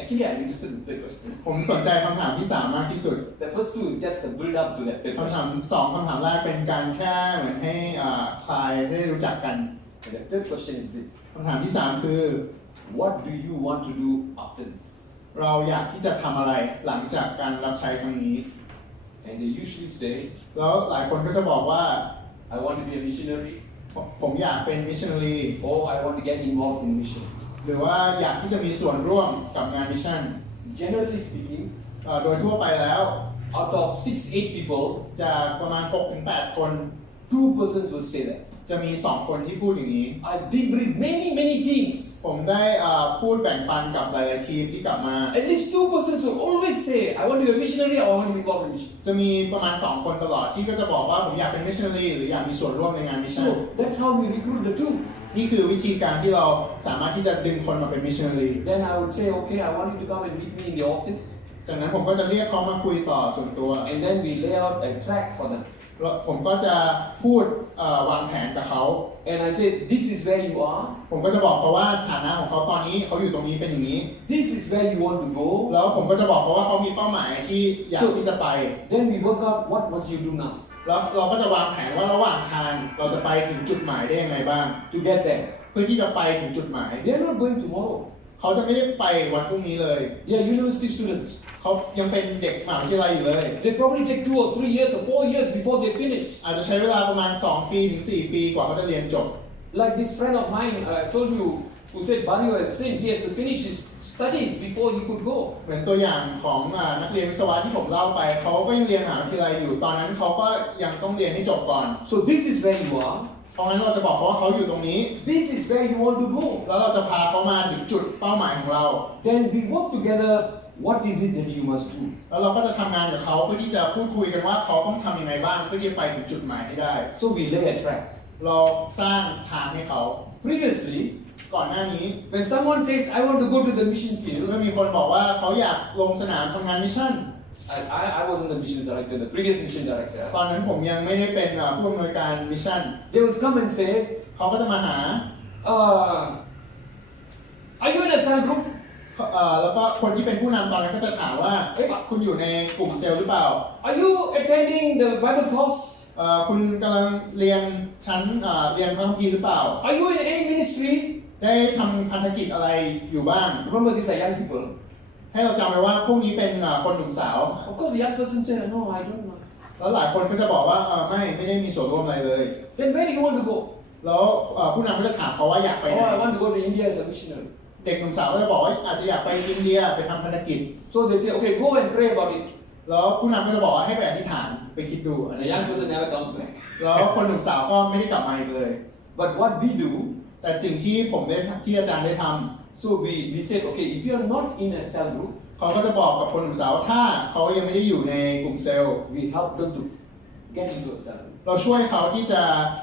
Actually, I'm interested in the third question. 3ผมสนใจคำถามที่3มากที่สุด The first two is just a build up to that third คำถาม question. 2คำถามแรกเป็นการแค่เหมือนให้คลายได้รู้จักกัน And the third question is this. คำถามที่3คือ What do you want to do after this? เราอยากที่จะทำอะไรหลังจากการรับใช้ครั้งนี้ And they usually say, แล้วหลายคนก็จะบอกว่า I want to be a missionary. ผมอยากเป็นมิชชันนารี Or I want to get involved in missions. หรือว่าอยากที่จะมีส่วนร่วมกับงานมิชชั่น Generally speaking, โดยทั่วไปแล้ว out of 6-8 people, จากประมาณ 6-8 คน 2 persons will say that. จะมี2คนที่พูดอย่างนี้ I debrief many teams. ผมได้พูดแบ่งปันกับหลายๆทีมที่กลับมา At least 2 persons will always say, I want to be a missionary or I want to be involved in missions. จะมีประมาณ2คนตลอดที่ก็จะบอกว่าผมอยากเป็นมิชชันนารีหรืออยากมีส่วนร่วมในงานมิชชั่น So that's how we recruit the two. นี่คือวิธีการที่เราสามารถที่จะดึงคนมาเป็นมิชชันนารี Then I would say, okay, I want you to come and meet me in the office. จากนั้นผมก็จะเรียกเขามาคุยต่อส่วนตัว and then we lay out a track for them. แล้วผมก็จะพูดวางแผนกับเขา And I say, this is where you are. ผมก็จะบอกเขาว่าสถานะของเขาตอนนี้เขาอยู่ตรงนี้เป็นอย่างนี้ This is where you want to go. แล้วผมก็จะบอกเขาว่าเขามีเป้าหมายที่อยากที่จะไป Then we work out what must you do now แล้วเราก็จะวางแผนว่าระหว่างทางเราจะไปถึงจุดหมายได้ยังไงบ้าง to get there. เพื่อที่จะไปถึงจุดหมาย They are not going tomorrow. เขาจะไม่ได้ไปวันพรุ่งนี้เลย They are university students. เขายังเป็นเด็กมหาวิทยาลัยอยู่เลย They probably take 2 or 3 years or 4 years before they finish. อาจจะใช้เวลาประมาณ2 ปีถึง 4 ปีกว่าเขาจะเรียนจบ Like this friend of mine, I told you, who said Barrio has sinned, he has to finish his studies before he could go. เหมือนตัวอย่างของนักเรียนวิศวะที่ผมเล่าไปเขาก็ยังเรียนมหาวิทยาลัยอยู่ตอนนั้นเขาก็ยังต้องเรียนให้จบก่อน So this is where you are. เพราะงั้นเราจะบอกเขาว่าเขาอยู่ตรงนี้ This is where you want to go. แล้วเราจะพาเขามาถึงจุดเป้าหมายของเรา Then we work together. What is it that you must do? แล้วเราก็จะทำงานกับเขาเพื่อที่จะพูดคุยกันว่าเขาต้องทำยังไงบ้างเพื่อที่จะไปถึงจุดหมายให้ได้ So we lay a track. เราสร้างทางให้เขา Previously, ก่อนหน้านี้ when someone says, I want to go to the mission field, เมื่อมีคนบอกว่าเขาอยากลงสนามทำงานมิชชั่น I wasn't the mission director, the previous mission director. ตอนนั้นผมยังไม่ได้เป็นผู้อำนวยการมิชชั่น They would come and say, เขาก็จะมาหา are you in a cell group? แล้วก็คนที่เป็นผู้นำตอนนั้นก็จะถามว่าเอ๊ะคุณอยู่ในกลุ่มเซลล์หรือเปล่า Are you attending the Bible course? คุณกำลังเรียนชั้นเรียนพระคัมภีร์หรือเปล่า Are you in any ministry? ได้ทำพันธกิจอะไรอยู่บ้าง Remember, these are young people. ให้เราจำไว้ว่าพวกนี้เป็นคนหนุ่มสาว Of course, the young person said, no, I don't know. แล้วหลายคนก็จะบอกว่าไม่ได้มีส่วนร่วมอะไรเลย Then where do you want to go? แล้วผู้นำก็จะถามเขาว่าอยากไปไหน Oh, I want to go to India as a missionary. เด็กหนุ่มสาวก็จะบอกว่าอาจจะอยากไปอินเดียไปทำพันธกิจ So they say, okay, go and pray about it. แล้วผู้นำก็จะบอกว่าให้ไปอธิษฐานไปคิดดู And the young person never comes back. แล้วคนหนุ่มสาวก็ไม่ได้กลับมาอีกเลย But what we do, แต่สิ่งที่ที่อาจารย์ได้ทำ so we said, okay, if you are not in a cell group, เขาก็จะบอกกับคนหนุ่มสาวถ้าเขายังไม่ได้อยู่ในกลุ่มเซลล์ we help them to get into a cell group. เราช่วยเขาที่จะ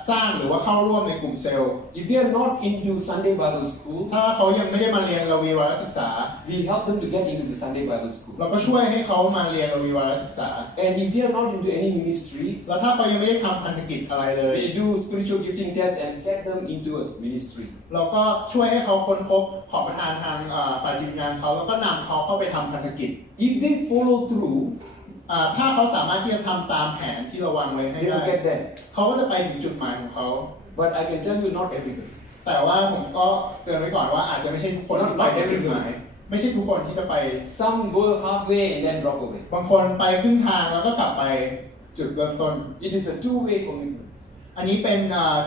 สร้างหรือว่าเข้าร่วมในกลุ่มเซลล์ If they are not into Sunday Bible school, ถ้าเขายังไม่ได้มาเรียนระวีวารศึกษา we help them to get into the Sunday Bible school. เราก็ช่วยให้เขามาเรียนระวีวารศึกษา And if they are not into any ministry, แล้วถ้าเขายังไม่ได้ทำพันธกิจอะไรเลย we do spiritual gifting tests and get them into a ministry. เราก็ช่วยให้เขาค้นพบขอบประทานทางฝ่ายจิตงานเขาแล้วก็นำเขาเข้าไปทำพันธกิจ If they follow through, ถ้าเขาสามารถที่จะทำตามแผนที่เราวางไว้ให้ they ได้ will get there. เขาก็จะไปถึงจุดหมายของเขา But I can tell you, not everybody. แต่ว่าผมก็เตือนไว้ก่อนว่าอาจจะไม่ใช่ทุกคนที่ไปถึงจุดหมายไม่ใช่ทุกคนที่จะไป Some go halfway and then drop away. บางคนไปครึ่งทางแล้วก็กลับไปจุดเริ่มต้น It is a two-way commitment. อันนี้เป็น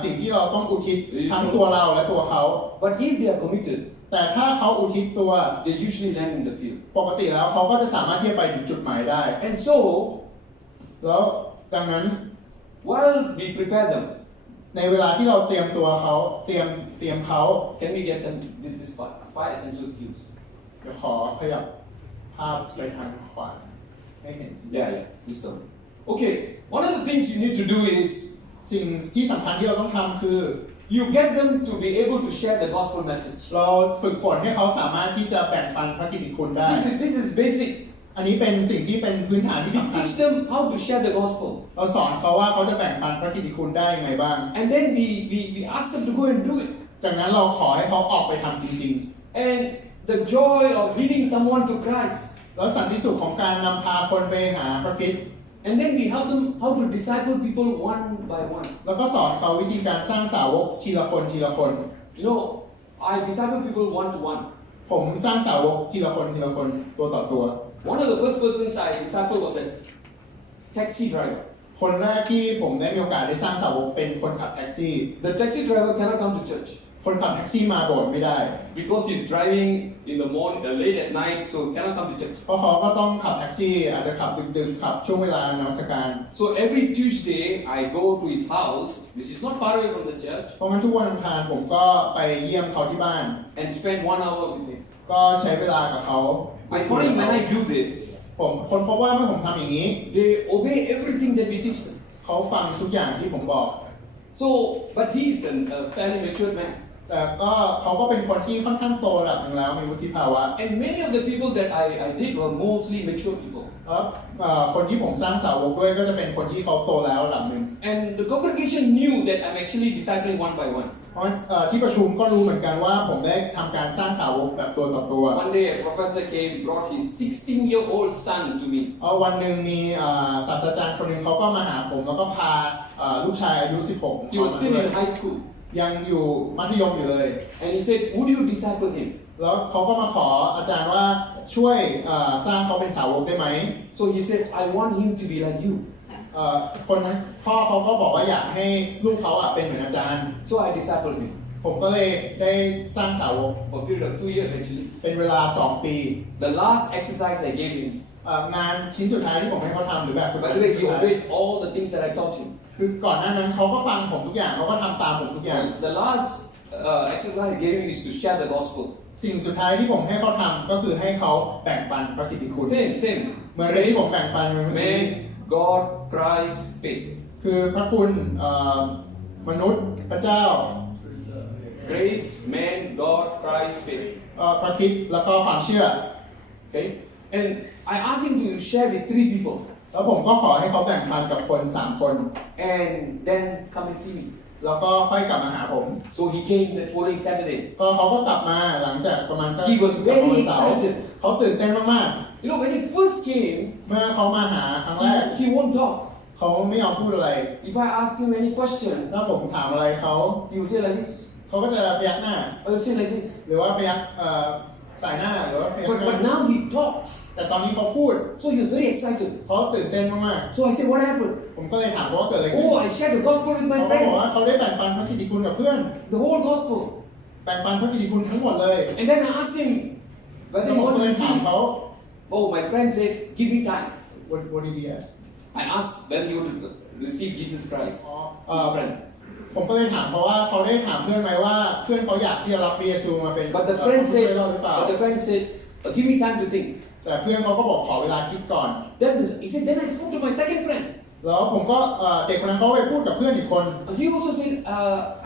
สิ่งที่เราต้องอุทิศทั้งตัวเราและตัวเขา But if they are committed, แต่ถ้าเขาอุทิศตัว they usually land in the field. ปกติแล้วเขาก็จะสามารถที่จะไปถึงจุดหมายได้ And so, แล้วดังนั้น while we prepare them, ในเวลาที่เราเตรียมตัวเขาเตรียมเขา can we get them this part? 5 essential skills. เดี๋ยวขอขยับภาพไปทางขวาให้เห็น Yeah, this one. Okay, one of the things you need to do is สิ่งที่สำคัญที่เราต้องทำคือ you get them to be able to share the gospel message. เราฝึกฝนให้เขาสามารถที่จะแบ่งปันพระกิตติคุณได้ This is basic. อันนี้เป็นสิ่งที่เป็นพื้นฐานที่ We สำคัญ teach them how to share the gospel. เราสอนเขาว่าเขาจะแบ่งปันพระกิตติคุณได้ยังไงบ้าง And then we ask them to go and do it. จากนั้นเราขอให้เขาออกไปทำจริง And the joy of leading someone to Christ. ๆ แล้วสันติสุขของการนำพาคนไปหาพระคริสต์ And then we help them how to disciple people one by one. แล้วก็สอนเขาวิธีการสร้างสาวกทีละคนทีละคน You know, I disciple people one to one. ผมสร้างสาวกทีละคนทีละคนตัวต่อตัว One of the first persons I discipled was a taxi driver. คนแรกที่ผมได้มีโอกาสได้สร้างสาวกเป็นคนขับแท็กซี่ The taxi driver cannot come to church คนขับแท็กซี่มาโบสถ์ไม่ได้ because he's driving in the morning, late at night, so cannot come to church. เพราะเขาก็ต้องขับแท็กซี่อาจจะขับดึกๆขับช่วงเวลานมัสการ So every Tuesday I go to his house, which is not far away from the church, เพราะงั้นทุกวันอังคารผมก็ไปเยี่ยมเขาที่บ้าน and spend 1 hour with him. ก็ใช้เวลากับเขา I find when I do this, ผมคนพบว่าเมื่อผมทำอย่างนี้ they obey everything that we teach them. เขาฟังทุกอย่างที่ผมบอก So, but he is a fairly matured man. แต่ก็เขาก็เป็นคนที่ค่อนข้างโตระดับหนึ่งแล้วมีวุฒิภาวะ And many of the people that I did were mostly mature people. คนที่ผมสร้างสาวกด้วยก็จะเป็นคนที่เขาโตแล้วระดับหนึ่ง And the congregation knew that I'm actually discipling one by one. เพราะที่ประชุมก็รู้เหมือนกันว่าผมได้ทำการสร้างสาวกแบบตัวต่อตัว One day a professor came, brought his 16-year-old son to me. วันหนึ่งมีศาสตราจารย์คนหนึ่งเขาก็มาหาผมแล้วก็พาลูกชายอายุ 16 He was still in high school. ยังอยู่มัธยมอยู่เลย And he said, would you disciple him? แล้วเขาก็มาขออาจารย์ว่าช่วยสร้างเขาเป็นสาวกได้ไหม So he said, I want him to be like you. คนนั้นพ่อเขาก็บอกว่าอยากให้ลูกเขาเป็นเหมือนอาจารย์ So I discipled him. ผมก็เลยได้สร้างสาวก For a period of 2 years actually. เป็นเวลา2 ปี The last exercise I gave him. งานชิ้นสุดท้ายที่ผมให้เขาทำหรือแบบฝึก By the way, he obeyed all the things that I taught him. คือก่อนหน้านั้นเขาก็ฟังผมทุกอย่างเขาก็ทำตามผมทุกอย่าง The last exercise I gave him is to share the gospel. สิ่งสุดท้ายที่ผมให้เขาทำก็คือให้เขาแบ่งปันพระกิตติคุณ Same. เหมือนที่ผมแบ่งปัน Man, God, Christ, faith. คือพระคุณมนุษย์พระเจ้า Grace, man, God, Christ, faith. พระคริสต์แล้วก็ความเชื่อ Okay? And I asked him to share with 3 people. แล้วผมก็ขอให้เขาแบ่งปันกับคน3 คน And then come and see me. แล้วก็ค่อยกลับมาหาผม So he came the following Saturday. ก็เขาก็กลับมาหลังจากประมาณ He was very excited. เขาตื่นเต้นมาก You know, when he first came, ๆเมื่อเขามาหาครั้งแรก he won't talk. เขาไม่ยอมพูดอะไร If I ask him any question, ถ้าผมถามอะไรเขา he will say like this. เขาก็จะพยักหน้า I will say like this. หรือว่าพยักสายหน้าหรือว่าพยักห But น้า now he talks. แต่ตอนนี้เขาพูด So he was very excited. เขาตื่นเต้นมาก So I said, what happened? ๆผมก็เลยถามเขาว่าเกิดอะไรขึ้น Oh, I shared the gospel with เขา my ก็บอกว่า friend. เขาได้แบ่งปันพระกิตติคุณกับเพื่อน The whole gospel. แบ่งปันพระกิตติคุณทั้งหมดเลย And then I asked him แล้ว whether ผ he ม wanted ก็ to เลยถาม receive. เขา Oh, my friend said, give me time. What did he ask? I asked whether he would receive Jesus Christ. อ๋อ His friend. ผมก็เลยถามเขาว่าเขาได้ถามเพื่อนไหมว่าเพื่อนเขาอยากที่จะรับพระเยซูมาเป็น But the friend ผู้ช่วยเราหรือเปล่า said, give me time to think. แต่เพื่อนเขาก็บอกขอเวลาคิดก่อน He said, then I spoke to my second friend. แล้วผมก็เด็กคนนั้นเขาไปพูดกับเพื่อนอีกคน He also said,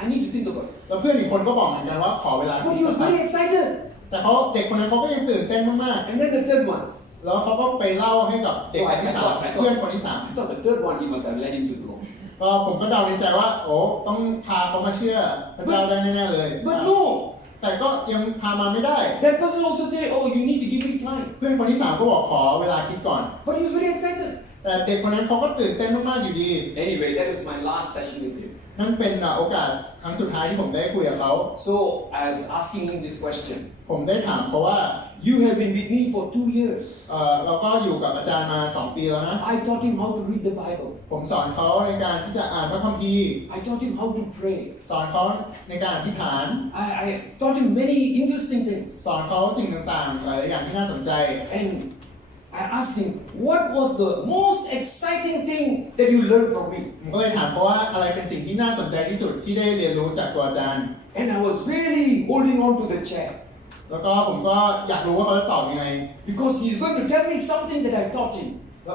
I need to think about it. แล้วเพื่อนอีกคนก็บอกเหมือนกันว่าขอเวลาคิ But ด he สั was กพัก very excited. แต่เขาเด็กคนนั้นเขาก็ยังตื่นเต้นมาก And then the third one. ๆแล้วเขาก็ไปเล่าให้กับเด็กคนที่ 3 เพื่อนคนที่ I thought the third one he must have led him to the Lord. 3ก็ผมก็เดาในใจว่าโอ้ต้องพาเขามาเชื่อพระเจ้าได้แน่ๆเลย But no. แต่ก็ยังพามาไม่ได้ That person also said, oh, you need to give me time. เพื่อนคนที่ 3 ก็บอกขอเวลาคิดก่อน But he was very excited. แต่เด็กคนนั้นเขาก็ตื่นเต้นมากๆอยู่ดี Anyway, that was my last session with him. นั่นเป็นโอกาสครั้งสุดท้ายที่ผมได้คุยกับเขา So I was asking him this question. ผมได้ถามเขาว่า You have been with me for 2 years. เราก็อยู่กับอาจารย์มา2 ปีแล้วนะ I taught him how to read the Bible. ผมสอนเขาในการที่จะอ่านพระคัมภีร์ I taught him how to pray. สอนเขาในการอธิษฐาน I taught him many interesting things. สอนเขาสิ่งต่างๆหลายอย่างที่น่าสนใจ And I asked him, what was the most exciting thing that you learned from me? ผมก็เลยถามเขาว่าอะไรเป็นสิ่งที่น่าสนใจที่สุดที่ได้เรียนรู้จากตัวอาจารย์ And I was really holding on to the chair. แล้วก็ผมก็อยากรู้ว่าเขาจะตอบยังไง Because he's going to tell me something that I taught him.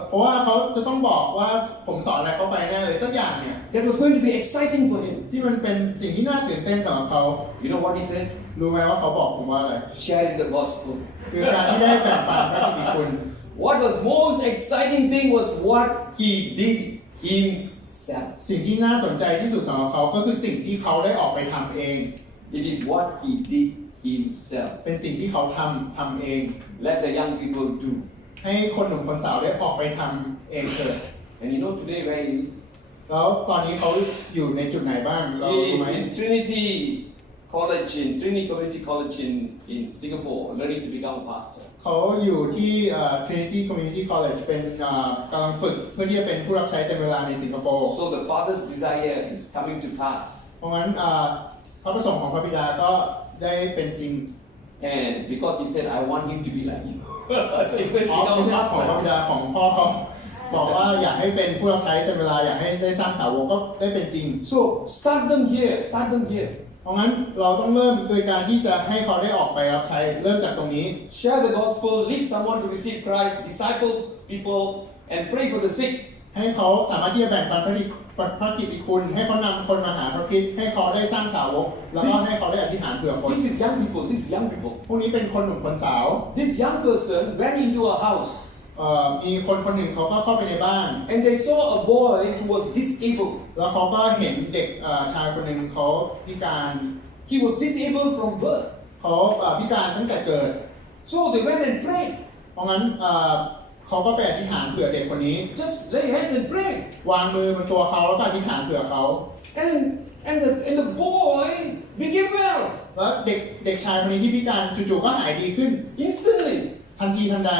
เพราะว่าเขาจะต้องบอกว่าผมสอนอะไรเขาไปแน่เลยสักอย่างเนี่ย That was going to be exciting for him. ที่มันเป็นสิ่งที่น่าตื่นเต้นสำหรับเขา You know what he said? รู้ไหมว่าเขาบอกผมว่าอะไร Sharing the gospel. คือการที่ได้แบ่งปันพระกิตติคุณ What was most exciting thing was what he did himself. สิ่งที่น่าสนใจที่สุดสำหรับเขาก็คือสิ่งที่เขาได้ออกไปทำเอง It is what he did himself. เป็นสิ่งที่เขาทำเอง Let the young people do. ให้คนหนุ่มคนสาวได้ออกไปทำเองเถิด And you know today where he is? แล้วตอนนี้เขาอยู่ในจุดไหนบ้างเรา He รู้ไหม is in Trinity Community College in Singapore, learning to become a pastor. เขาอยู่ที่ Trinity Community College เป็นกำลังฝึกเพื่อที่จะเป็นผู้รับใช้เต็มเวลาในสิงคโปร์ So the Father's desire is coming to pass. เพราะงั้นพระประสงค์ของพระบิดาก็ได้เป็นจริง And because he said, I want him to be like you. So he's going to ไม่ become a ใช่ของพระบิ pastor. ดาของพ่อเขาบอกว่าอยากให้เป็นผู้รับใช้เต็มเวลาอยากให้ได้สร้างสาวกก็ได้เป็นจริง So start them here. Start them here. เพราะงั้นเราต้องเริ่มโดยการที่จะให้เขาได้ออกไปรับใช้เริ่มจากตรงนี้ Share the gospel, lead someone to receive Christ, disciple people, and pray for the sick. ให้เขาสามารถที่จะแบ่งปันพระกิตติคุณให้เขานำคนมาหาพระคริสต์ให้เขาได้สร้างสาวกแล้วก็ให้เขาได้อธิษฐานเผื่อคน This is young people. This is young people. พวกนี้เป็นคนหนุ่มคนสาว This young person went into a house มีคนคนหนึ่งเขาก็เข้าไปในบ้าน and they saw a boy who was disabled. แล้วเขาก็เห็นเด็กชายคนหนึ่งเขาพิการ He was disabled from birth. เขาพิการตั้งแต่เกิด So they went and prayed. เพราะงั้นเขาก็ไปอธิษฐานเผื่อเด็กคนนี้ Just lay hands and pray. วางมือบนตัวเขาแล้วก็อธิษฐานเผื่อเขา And the boy became well แล้วเด็กชายคนนี้ที่พิการจู่ๆก็หายดีขึ้น instantly ทันทีทันใด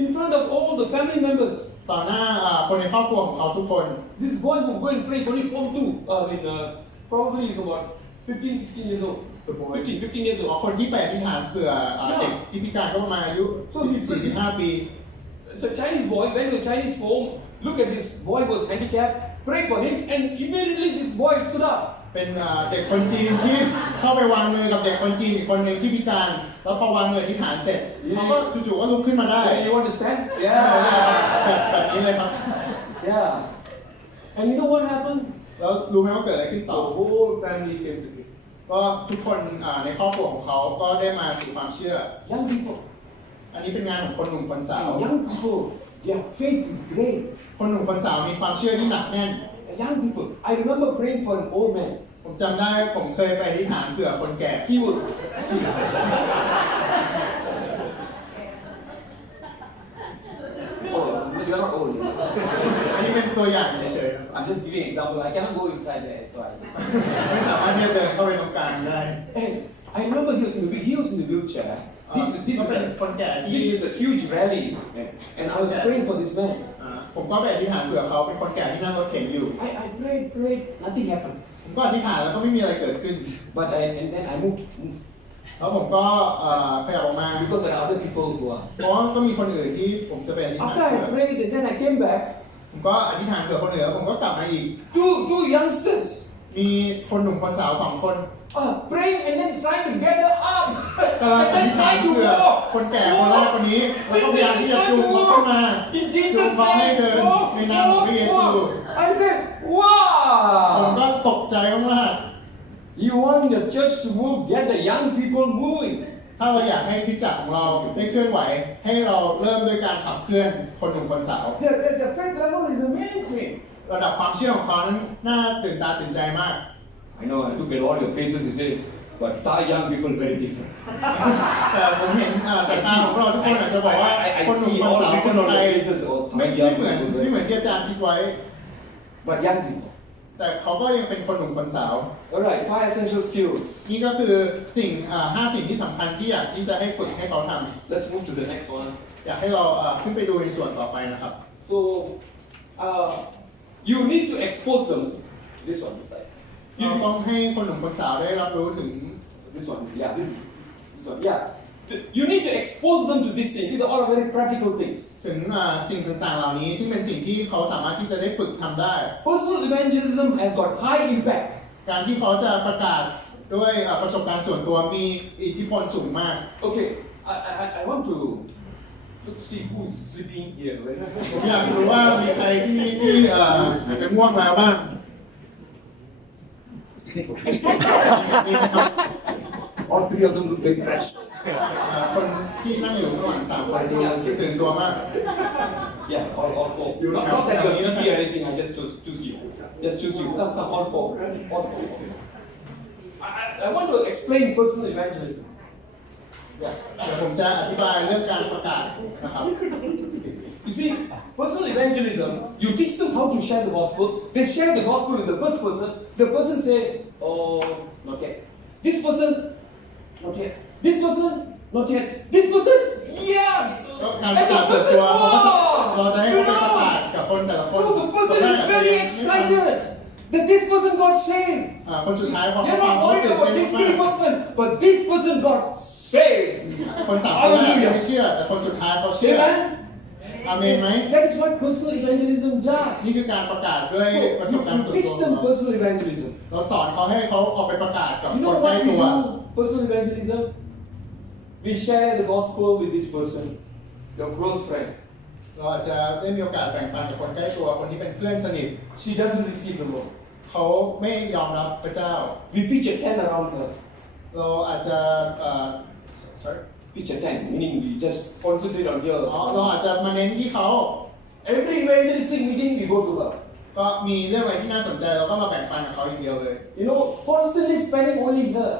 in front of all the family members. ต่อหน้าคนในครอบครัวของเขาทุกคน This boy who go and pray is only form 2. Probably is about 15, 16 years old. 15 years อ๋อ old. คนที่ไปอธิษฐานเผื่อเด็กที่พิการก็ประมาณอายุ 45 ปี It's a Chinese boy went to a Chinese home. Look at this boy who was handicapped. Pray for him, and immediately this boy stood up. เป็นเด็กคนจีนที่เข้าไปวางมือกับเด็กคนจีนอีกคนหนึ่งที่พิการแล้วพอวางมืออธิษฐานเสร็จเขาก็จู่ๆก็ลุกขึ้นมาได้ You understand? แบบนี้เลยครับ Yeah. And you know what happened? แล้วรู้ไหมว่าเกิดอะไรขึ้นต่อ The whole family came to me. ก็ทุกคนในครอบครัวของเขาก็ได้มาสู่ความเชื่อ Young people. อันนี้เป็นงานของคนหนุ่มคนสาว And young people, their faith is great. คนหนุ่มคนสาวมีความเชื่อที่หนักแน่น The young people. I remember praying for an old man. ผมจำได้ผมเคยไปอธิษฐานเผื่อคนแก่ He would. Oh, you're not old. อันนี้เป็นตัวอย่างเฉย I'm just giving an example. I cannot go inside there, so I. ๆไม่สามารถที่จะเดินเข้าไปตรงกลางได้ And I remember he was in the wheelchair. ก็เป็นคนแก่ที่ This is a huge rally, and I was praying for this man. ผมก็ไปอธิษฐานเผื่อเขาเป็นคนแก่ที่นั่งรถเข็นอยู่ I prayed, nothing happened. ผมก็อธิษฐานแล้วก็ไม่มีอะไรเกิดขึ้น But and then I moved. แล้วผมก็ขยับออกมา Because there are other people who are. เพราะว่าก็มีคนอื่นที่ผมจะไปอธิษฐาน After I prayed, and then I came back. ผมก็อธิษฐานเผื่อคนอื่นแล้วผมก็กลับมาอีก Two youngsters. มีคนหนุ่มคนสาว2 คน Praying and then trying to get her up. กำลัง And อธิ then ษฐาน trying to เผื่อ walk. คนแก่คนแรกคนนี้แล้วก็พยายามที่จะจูงเขาเข้ามา In จูง Jesus' เขาให้ name. เดินในนามของพระเยซู I said, ผม wow. ก็ตกใจมาก You want the church to move, get the young people moving. ๆถ้าเราอยากให้คริสตจักรของเราได้เคลื่อนไหวให้เราเริ่มด้วยการขับเคลื่อนคนหนุ่มคนสาว The faith level is amazing. ระดับความเชื่อของเขานั้นน่าตื่นตาตื่นใจมาก I know, I look at all your faces, you say, but Thai young people very different. แต่ผมเห็นสายตาของเราทุกคนอาจจะบอกว่าคนหนุ่มคนสาวคนไทยไม่เหมือนที่อาจารย์คิดไว้ But young people. แต่เขาก็ยังเป็นคนหนุ่มคนสาว Alright, 5 essential skills. นี่ก็คือสิ่ง5 สิ่งที่สำคัญที่อยากที่จะให้ฝึกให้เขาท Let's move to the next one. ำอยากให้เราขึ้นไปดูในส่วนต่อไปนะครับ So, you need to expose them. This one, this side. เราต้องให้คนหนุ่มคนสาวได้รับรู้ถึง This one, yeah, this one, yeah. You need to expose them to these things. These are all very practical things. ถึงสิ่งต่างๆเหล่านี้ซึ่งเป็นสิ่งที่เขาสามารถที่จะได้ฝึกทำได้ Personal evangelism has got high impact. การที่เขาจะประกาศด้วยประสบการณ์ส่วนตัวมีอิทธิพลสูงมาก Okay, I want to look see who is sleeping here. ผมอยากรู้ว่ามีใครที่อาจจะง่วงแล้วบ้างมีไหมครับ All 3 of them look very fresh. คนที่นั่งอยู่ข้างหลัง3 คนตื่นตัวมาก Yeah, all 4. Not that you're sleepy or anything. I just choose you. Just choose you. Come, all 4. All 4. I want to explain personal evangelism. เดี๋ยวผมจะอธิบายเรื่องการประกาศนะครับ You see, personal evangelism, you teach them how to share the gospel. They share the gospel with the first person. The person say, oh, not yet. This person, not yet. This person, not yet. This person, yes. การประกาศส่วนตัวเราจะให้เขาไปประกาศกับคนแต่ละคน So the person is very excited that this person got saved. คนสุดท้ายพอ You're เขาฟัง not เขา worried ตื่น about เต้น this มาก person, but this person got saved. คน3 คนแรกไม่เชื่อแต่คนสุดท้ายเขาเชื่อ Amen. อาเมนไหม That is what personal evangelism does. นี่คือการประกาศด้วยประสบการณ์ So ส่วน you teach ตัว them personal evangelism. เราสอนเขาให้เขาออกไปประกาศกับ You ค know นใกล้ what we ตัว do? Personal evangelism. We share the gospel with this person, your close friend. เราอาจจะได้มีโอกาสแบ่งปันกับคนใกล้ตัวคนที่เป็นเพื่อนสนิท She doesn't receive the Lord. เขาไม่ยอมรับพระเจ้า We pitch a tent around her. เราอาจจะsorry Pitch a tent, meaning we just concentrate on her. เราอาจจะมาเน้นที่เขา Every evangelistic meeting we go to her. ก็มีเรื่องอะไรที่น่าสนใจเราก็มาแบ่งปันกับเขาอย่างเดียวเลย You know, constantly spending only her.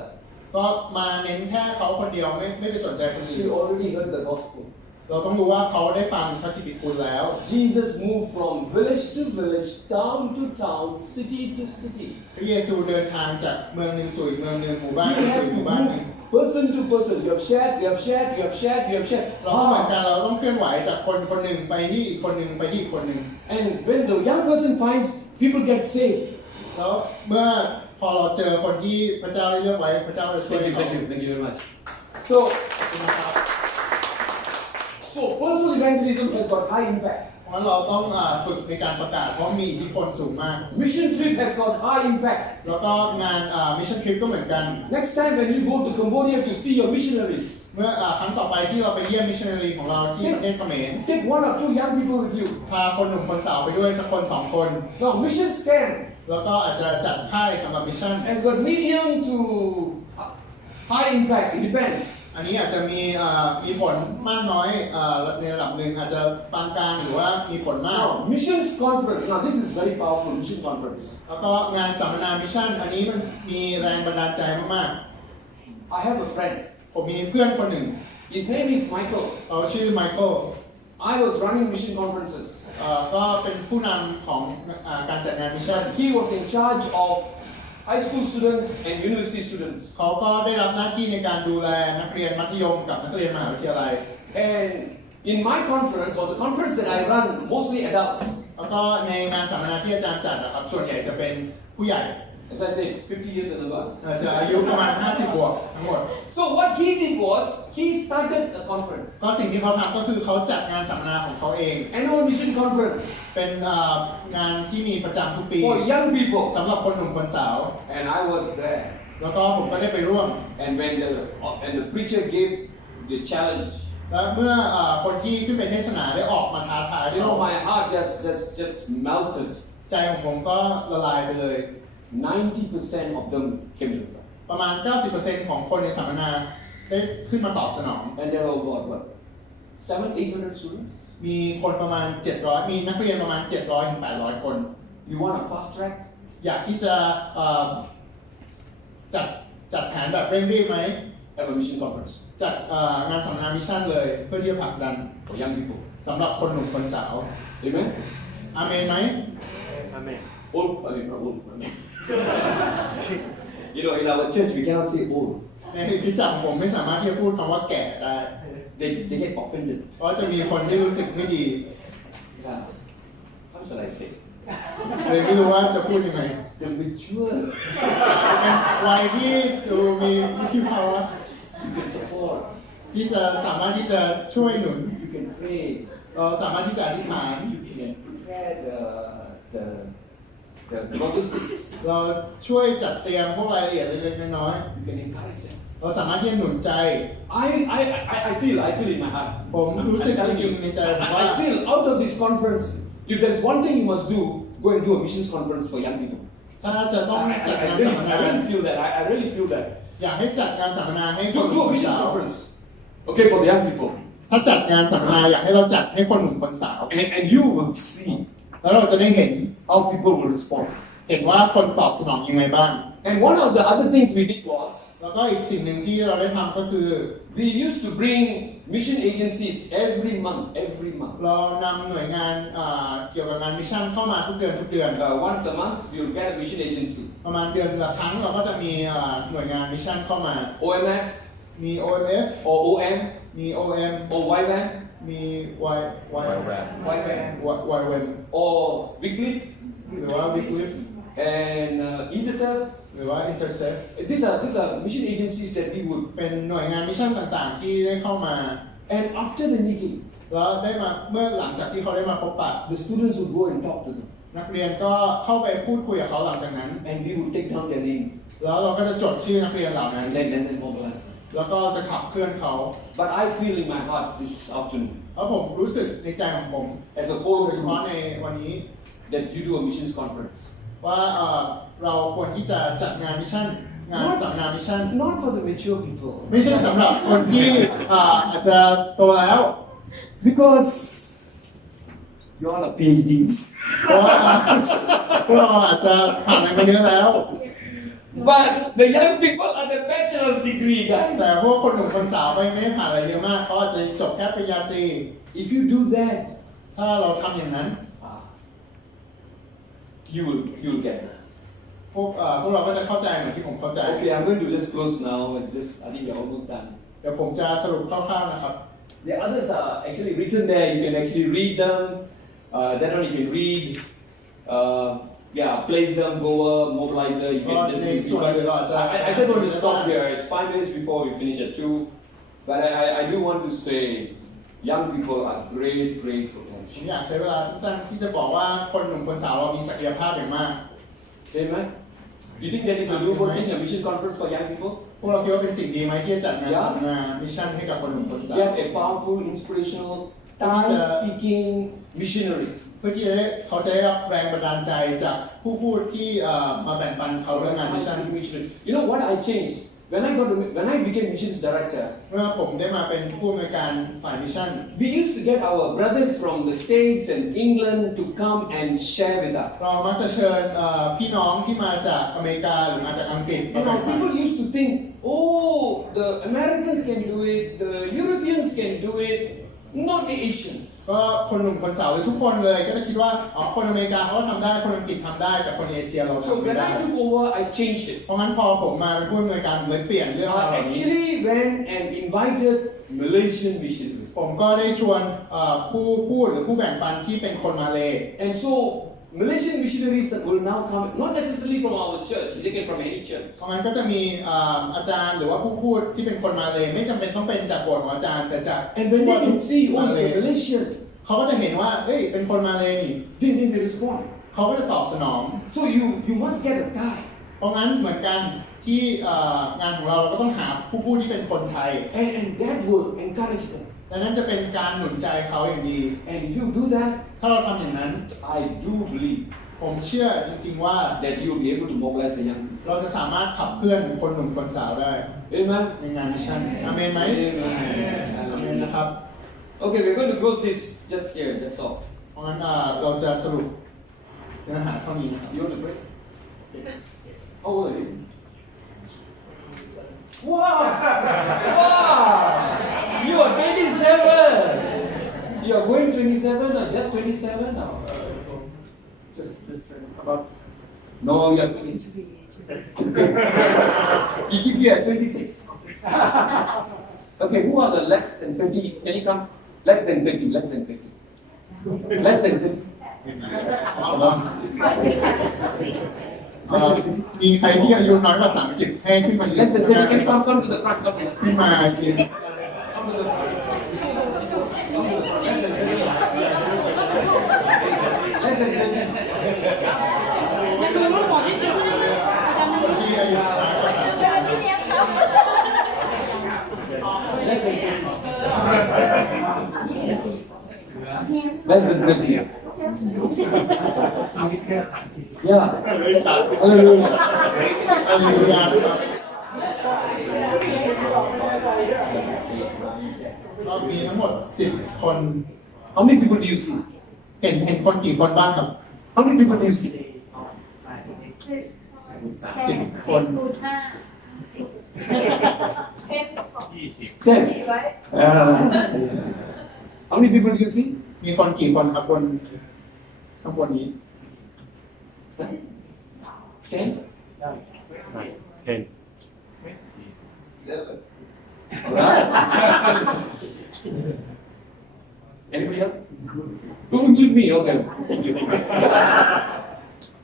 ก็มาเน้นแค่เขาคนเดียวไม่ไปสนใจคนอื่ She น already heard the gospel. เราต้องรู้ว่าเขาได้ฟังพระกิตติคุณแล้ว Jesus moved from village to village, town to town, city to city. พระเยซูเดินทางจากเมืองหนึ่งสู่อีกเมืองหนึ่งหมู่บ้านห We นึ่ง have สู่ to หมู่บ้านหนึ่ง move person to person. You have shared, you have shared, you have shared, you have shared. เราก็เหมือนกันเราต้องเคลื่อนไหวจากคนคนหนึ่งไปที่อีกคนหนึ่งไปที่อีกคนหนึ่ง And when the young person finds, people get saved. แล้วเมื่อพอเราเจอคนที่พระเจ้าได้เลือกไว้พระเจ้าจะช่วย Thank เขา you very much. So personal evangelism has got high impact. เพราะเราต้องฝึกในการประกาศเพราะมีอิทธิพลสูงมาก Mission trip has got high impact. แล้วก็งานมิชชั่นทริปก็เหมือนกัน Next time when you go to Cambodia to see your missionaries, เมื่อครั้งต่อไปที่เราไปเยี่ยมมิชชันนารีของเราที่ประเทศเขมร take 1 or 2 young people with you. พาคนหนุ่มคนสาวไปด้วยสักคนสองคน Now mission camp แล้วก็อาจจะจัดค่ายสำหรับมิชชั่น has got medium to high impact. It depends. อันนี้อาจจะมีผลมากน้อยในระดับหนึ่งอาจจะปานกลางหรือว่ามีผลมาก Now missions conference. Now this is very powerful mission conference. แล้วก็งานสัมมนามิชชั่นอันนี้มันมีแรงบันดาลใจมาก I have a friend. ๆผมมีเพื่อนคนหนึ่ง His name is Michael. เขาชื่อไมเคิล I was running mission conferences. ก็เป็นผู้นำของการจัดงานมิชชั่น He was in charge of high school students and university students. เขาก็ได้รับหน้าที่ในการดูแลนักเรียนมัธยมกับนักเรียนมหาวิทยาลัย And in my conference or the conference that I run, mostly adults. แล้วก็ในงานสัมมนาที่อาจารย์จัดนะครับส่วนใหญ่จะเป็นผู้ใหญ่ As I said, 50 years and above. อาจจะอายุประมาณ 50 บวกทั้งหมด So what he did was, he started a conference. ก็สิ่งที่เขาทำก็คือเขาจัดงานสัมมนาของเขาเอง Annual mission conference เป็นงานที่มีประจำทุกปี for young people. สำหรับคนหนุ่มคนสาว And I was there. แล้วก็ผมก็ได้ไปร่วม And when the preacher gave the challenge, และเมื่อคนที่ขึ้นไปเทศนาได้ออกมาท้าทาย you know, my heart just melted. ใจของผมก็ละลายไปเลย 90% of them came to God. ประมาณ 90% ของคนในสัมมนาได้ขึ้นมาตอบสนอง And there were what? 700-800 students? มีคนประมาณ 700 มีนักเรียนประมาณ 700 ถึง 800 คน You want a fast track? อยากที่จะจัดแผนแบบเร่งรีบไหม Have a mission conference จัดงานสัมมนามิชชั่นเลยเพื่อที่จะผลักดัน for young people. สำหรับคนหนุ่มคนสาว Amen? อาเมนไหม Old, I mean, not old. I mean. You know, in our church, we cannot say old. ในคริสตจักรผมไม่สามารถที่จะพูดคำว่าแก่ได้ They get offended. เพราะจะมีคนที่รู้สึกไม่ดี Yeah. How should I say? เลยไม่รู้ว่าจะพูดยังไง The mature. เป็นวัยที่ดูมีวุฒิภาวะ You can support. ที่จะสามารถที่จะช่วยหนุน You can pray. เราสามารถที่จะอธิษฐาน You can prepare the logistics. เราช่วยจัดเตรียมพวกรายละเอียดเล็กๆน้อย You can encourage them. ๆเราสามารถที่จะหนุนใจ I feel in my heart. ผมรู้สึกจริงๆในใจผมว่า I feel out of this conference, if there is one thing you must do, go and do a missions conference for young people. ถ้าจะต้องจัดงานสัมมนา I really feel that. I really feel that. อยากให้จัดงานสัมมนาให้คน Do a mission conference. Okay, for the young people. ถ้าจัดงานสัมมนาอยากให้เราจัดให้คนหนุ่มคนสาว And you will see แล้วเราจะได้เห็น how people will respond. เห็นว่าคนตอบสนองยังไงบ้าง And one of the other things we did was, แล้วก็อีกสิ่งหนึ่งที่เราได้ทำก็คือ we used to bring mission agencies every month. เรานำหน่วยงานเกี่ยวกับงานมิชชั่นเข้ามาทุกเดือน Once a month, we will get a mission agency. ประมาณเดือนละครั้งเราก็จะมีหน่วยงานมิชชั่นเข้ามา OMF มี OMF or OM มี OM or YWAM มี YWAM YWAM or Wycliffe หรือว่า Wycliffe and Intercell. หรือว่า Intercept These are mission agencies that we would. เป็นหน่วยงานมิชชั่นต่างๆที่ได้เข้ามา And after the meeting, แล้วได้มาเมื่อหลังจากที่เขาได้มาพบปะ the students would go and talk to them, นักเรียนก็เข้าไปพูดคุยกับเขาหลังจากนั้น and we would take down their names แล้วเราก็จะจดชื่อนักเรียนเหล่านั้น and then mobilize them. แล้วก็จะขับเคลื่อนเขา But I feel in my heart this afternoon, เพราะผมรู้สึกในใจของผม as a โด follower ยเฉพาะในวันนี้ that you do a missions conference. ว่าเราควรที่จะจัดงานมิชชั่นงานสัมมนามิชชั่น Not for the mature people. ไม่ใช่สำหรับคนที่อาจจะโตแล้ว Because you all are PhDs. เพราะว่าพวกเราอาจจะผ่านอะไรมาเยอะแล้ว But the young people are the bachelor's degree, guys. แต่พวกคนหนุ่มคนสาวไม่ได้ผ่านอะไรเยอะมากเขาอาจจะจบแค่ปริญญาตรี If you do that, ถ้าเราทำอย่างนั้น you will get this. พวกเราก็จะเข้าใจเหมือนที่ผมเข้าใจ Okay, I'm going to just close now. I think we're almost done. เดี๋ยวผมจะสรุปคร่าวๆนะครับ The others are actually written there. You can actually read them. That one you can read. Place them, goer, mobilizer. You can just I just want to stop here. It's 5 minutes before we finish at 2. But I do want to say, young people are great ผม potential. อยากใช้เวลาสั้นๆที่จะบอกว่าคนหนุ่มคนสาวเรามีศักยภาพอย่างมาก Amen. Do you think that is a doable thing, a mission conference for young people? พวกเราคิดว่าเป็นสิ่งดีไหมที่จะจัดงานสัมมนามิชชั่นให้กับคนหนุ่มคนสาว Get a powerful, inspirational, Thai-speaking missionary. เพื่อที่เขาจะได้รับแรงบันดาลใจจากผู้พูดที่มาแบ่งปันเขาเรื่องงานมิชชั่น You know what I changed? When I became missions director, เมื่อผมได้มาเป็นผู้อำนวยการฝ่ายมิชชั่น we used to get our brothers from the States and England to come and share with us. เรามักจะเชิญพี่น้องที่มาจากอเมริกาหรือมาจากอังกฤษ You know, people used to think, oh, the Americans can do it, the Europeans can do it, not the Asians. ก็คนหนุ่มคนสาวหรือทุกคนเลยก็จะคิดว่าคนอเมริกาเขาก็ทำได้คนอังกฤษทำได้แต่คนเอเชียเรา So ทำไม่ when ได้ I took over, I changed it. เพราะงั้นพอผมมาเป็นผู้อำนวยการผมเลยเปลี่ยนเรื่องราวเห I ล่านี้ actually went and invited Malaysian missionaries. ผมก็ได้ชวนผู้พูดหรือผู้แบ่งปันที่เป็นคนมาเลย์ And so Malaysian missionaries will now come, not necessarily from our church, they can from any church. เพราะงั้นก็จะมีอาจารย์หรือว่าผู้พูดที่เป็นคนมาเลย์ไม่จำเป็นต้องเป็นจากโบสถ์ของอาจารย์แต่จาก And when they can see, oh, it's a Malaysian, เขาก็จะเห็นว่าเฮ้ยเป็นคนมาเลย์นี่ then they respond. เขาก็จะตอบสนอง So you must get a Thai. เพราะงั้นเหมือนกันที่งานของเราก็ต้องหาผู้พูดที่เป็นคนไทย And that will encourage them. ดังนั้นจะเป็นการหนุนใจเขาอย่างดี And if you do that, ถ้าเราทำอย่างนั้น I do believe ผมเชื่อจริงๆว่า that you will be able to mobilize the young people. เราจะสามารถขับเคลื่อนคนหนุ่มคนสาวได้ Amen? ในงานมิชชั่นอาเมนไหม อาเมน Amen. นะครับ Okay, we're going to close this just here, that's all. เพราะงั้นเราจะสรุปเนื้อหาเท่านี้นะครับ You want to pray? How old are you? Wow! Wow! You are 27! You are going 27 or just 27 or? just about No, you are 26. You give you at 26. Okay, who are the less than 30? Can you come? Less than 30, less than 30. Less than 30. มีใครที่อายุน้อยกว่า30ให้ขึ้นมายืน Less than 30. Can you come to the front? Come to the ขึ้น front. มายืน Come to the front. Come to the front. Less than 30. Less than 30. ที่อายุน้อยกว่า Less than 30. Less than 30. Yeah. Hallelujah. อายุยาวครับเรามีทั้งหมด10 คน How many people do you see? เห็นคนกี่คนบ้างครับ How many people do you see? 10 คน 10. How many people do you see? มีคนกี่คนครับบนข้างบนนี้ 10. 10. Anybody else? Don't give me, okay.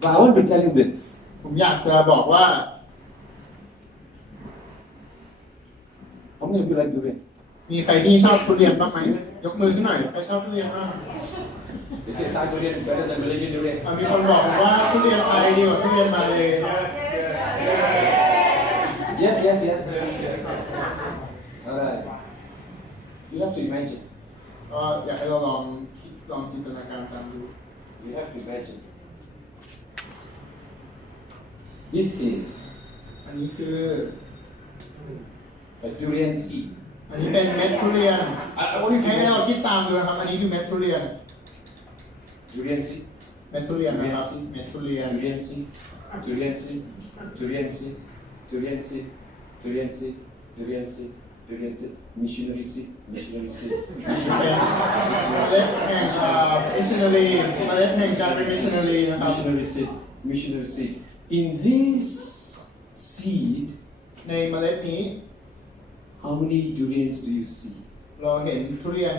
But I want to tell you this. ผมอยากจะบอกว่า How many of you like durian? มีใครที่ชอบทุเรียนบ้างไหมยกมือขึ้นหน่อยใครชอบทุเรียนบ้าง They say Thai durian is better than Malaysian durian. มีคนบอกผมว่าทุเรียนไทยดีกว่าทุเรียนมาเลย Yes, yes, yes. Alright. You have to imagine. ก็อยากให้เราลองจินตนาการตามดู You have to imagine. This is อันนี้คือ a durian seed. อันนี้เป็นเม็ดทุเรียน I want you to ให้เรา imagine. คิดตามดูนะครับอันนี้คือเม็ดทุเรียน Durian seed. เม็ดทุเรียนนะครับเม็ดทุเรียน Durian seed. Durian seed. Durian seed. Durian seed. Durian seed. Durian seed. Durian seed. Missionary seed. Missionary seed. เป็นเมล็ดแห่งมิชชันนารีเมล็ดแห่งการเป็นมิชชันนารีนะครับ Missionary seed. Missionary seed. In this seed, ในเมล็ดนี้ how many durians do you see? เราเห็นทุเรียน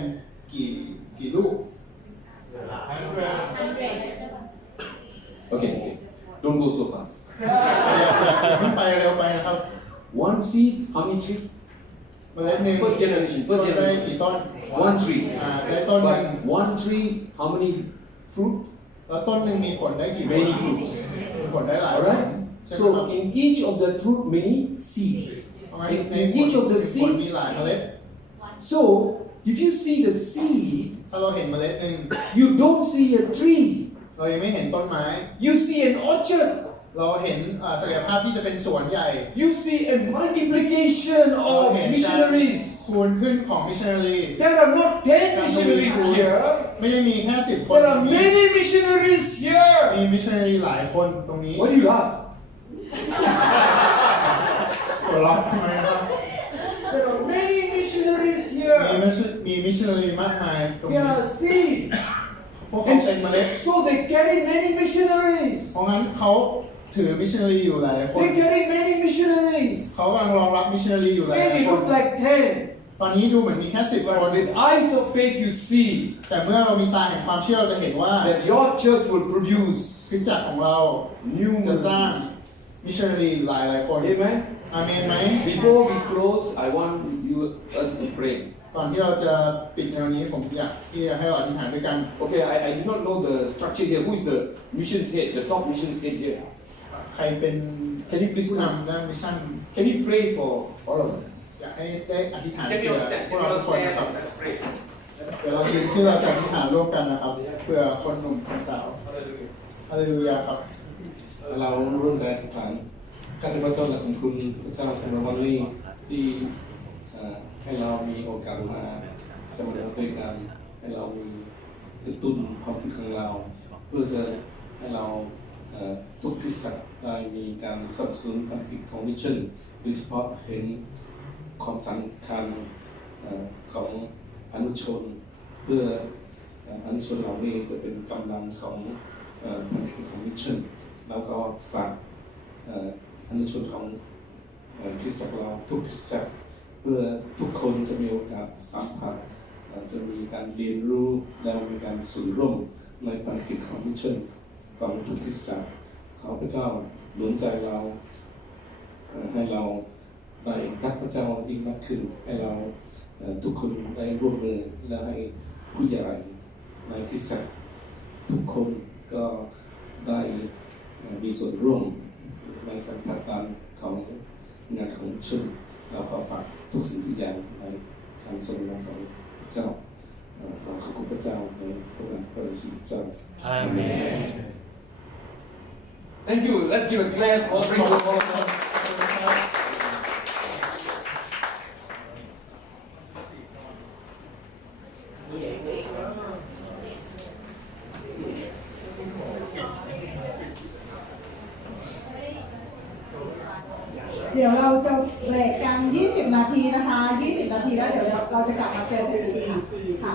กี่ลูก Okay. Don't go so fast. อย่าเพิ่งไปเร็วไปนะครับ One seed, how many trees? เมล็ดหนึ่ง First generation. ต้น First ได้ generation. กี่ต้น One tree. ได้ต้นหนึ่ง But one tree, how many fruit? แล้วต้นหนึ่งมีผลได้กี่ผล Many fruits. มีผลได้หลายผล Alright? ใช่ไหมครับ So in each of the fruit, many seeds. เพราะงั้น In, ใน in ผล each of the ผลมี seeds. หลายเมล็ด So if you see the seed, ถ้าเราเห็นเมล็ดหนึ่ง you don't see a tree. เรายังไม่เห็นต้นไม้ You see an orchard. เราเห็นศักยภาพที่จะเป็นสวนใหญ่ You see a multiplication เรา of เห็นการ missionaries. คูณขึ้นของมิชชันนารี There are not 10 missionaries here. ไม่ได้มีแค่10 คน There ตร are งนี้ many missionaries มี here. มิชชันนารีหลายคนตรงนี้ Why do you laugh? หัวเราะทำไมครับ There are many missionaries มี here. มิชชันนารีมากมายตรง They นี้ are seed. พวกเขาเป็นเมล็ด So they carry many missionaries. เพราะงั้นเขาถือมิชชันนารีอยู่หลายคน They carry many missionaries. เขากำลังรองรับมิชชันนารีอยู่หลาย Maybe คน look like 10. ตอนนี้ดูเหมือนมีแค่10 คน But with eyes of faith you see แต่เมื่อเรามีตาแห่งความเชื่อเราจะเห็นว่า that your church will produce คริสตจักรของเรา new จะสร้าง missionaries. มิชชันนารีหลายคน Amen. อาเมนไหม Before we close, I want us to pray. ก่อนที่เราจะปิดในวันนี้ผมอยากที่จะให้เราอธิษฐานด้วยกัน Okay, I do not know the structure here. Who is the missions head, the top missions head here? ใครเป็น Can you please ผู้ come? นำด้านมิชชั่น Can you pray for all of them? อยากให้ได้อธิษฐาน Can เพื่ you อ all stand? พว Can ก you เรา all ทุกคนนะครับ stand? Let's pray. เดี๋ยวเรายืนที่เราจะอธิษฐานร่วมกันนะครับเพื่อคนหนุ่มคนสาว Hallelujah. ฮาเลลูยาครับ เราร่วมใจอธิษฐานข้าแต่พระเจ้าและของคุณพระเจ้าสำหรับวันนี้ที่ให้เรามีโอกาสมาสมรรถด้วยกันให้เรามีกระตุ้นความคิดของเรา เพื่อจะให้เราทุกคริสตจักรได้มีการสนับสนุนภารกิจของมิชชั่นโดยเฉพาะเห็นความสำคัญของอนุชนเพื่ออนุชนเหล่านี้จะเป็นกำลังของภารกิจของมิชชั่นแล้วก็ฝากอนุชนของคริสตจักรเราทุกคริสตจักรเพื่อทุกคนจะมีโอกาสสัมผัสจะมีการเรียนรู้และมีการสู่ร่วมในภารกิจของมิชชั่นของทุกคริสตจักรขอพระเจ้าหนุนใจเราให้เราได้รักพระเจ้ายิ่งมากขึ้นให้เราทุกคนได้ร่วมมือและให้ผู้ใหญ่ในคริสตจักรทุกคนก็ได้มีส่วนร่วมในการผลักดันของงานของชุมเราขอฝากทุกสิ่งทุกอย่างในการทรงนำของพระเจ้าขอขอบคุณพระเจ้าในพระนามพระสิทธิ์เจ้า Amen. Thank you. Let's give a clap offering to all of us. เดี๋ยวเราจะเบรกกัน 20 นาทีนะคะ 20 นาทีแล้วเดี๋ยวเราจะกลับมาเจอกันอีกค่ะ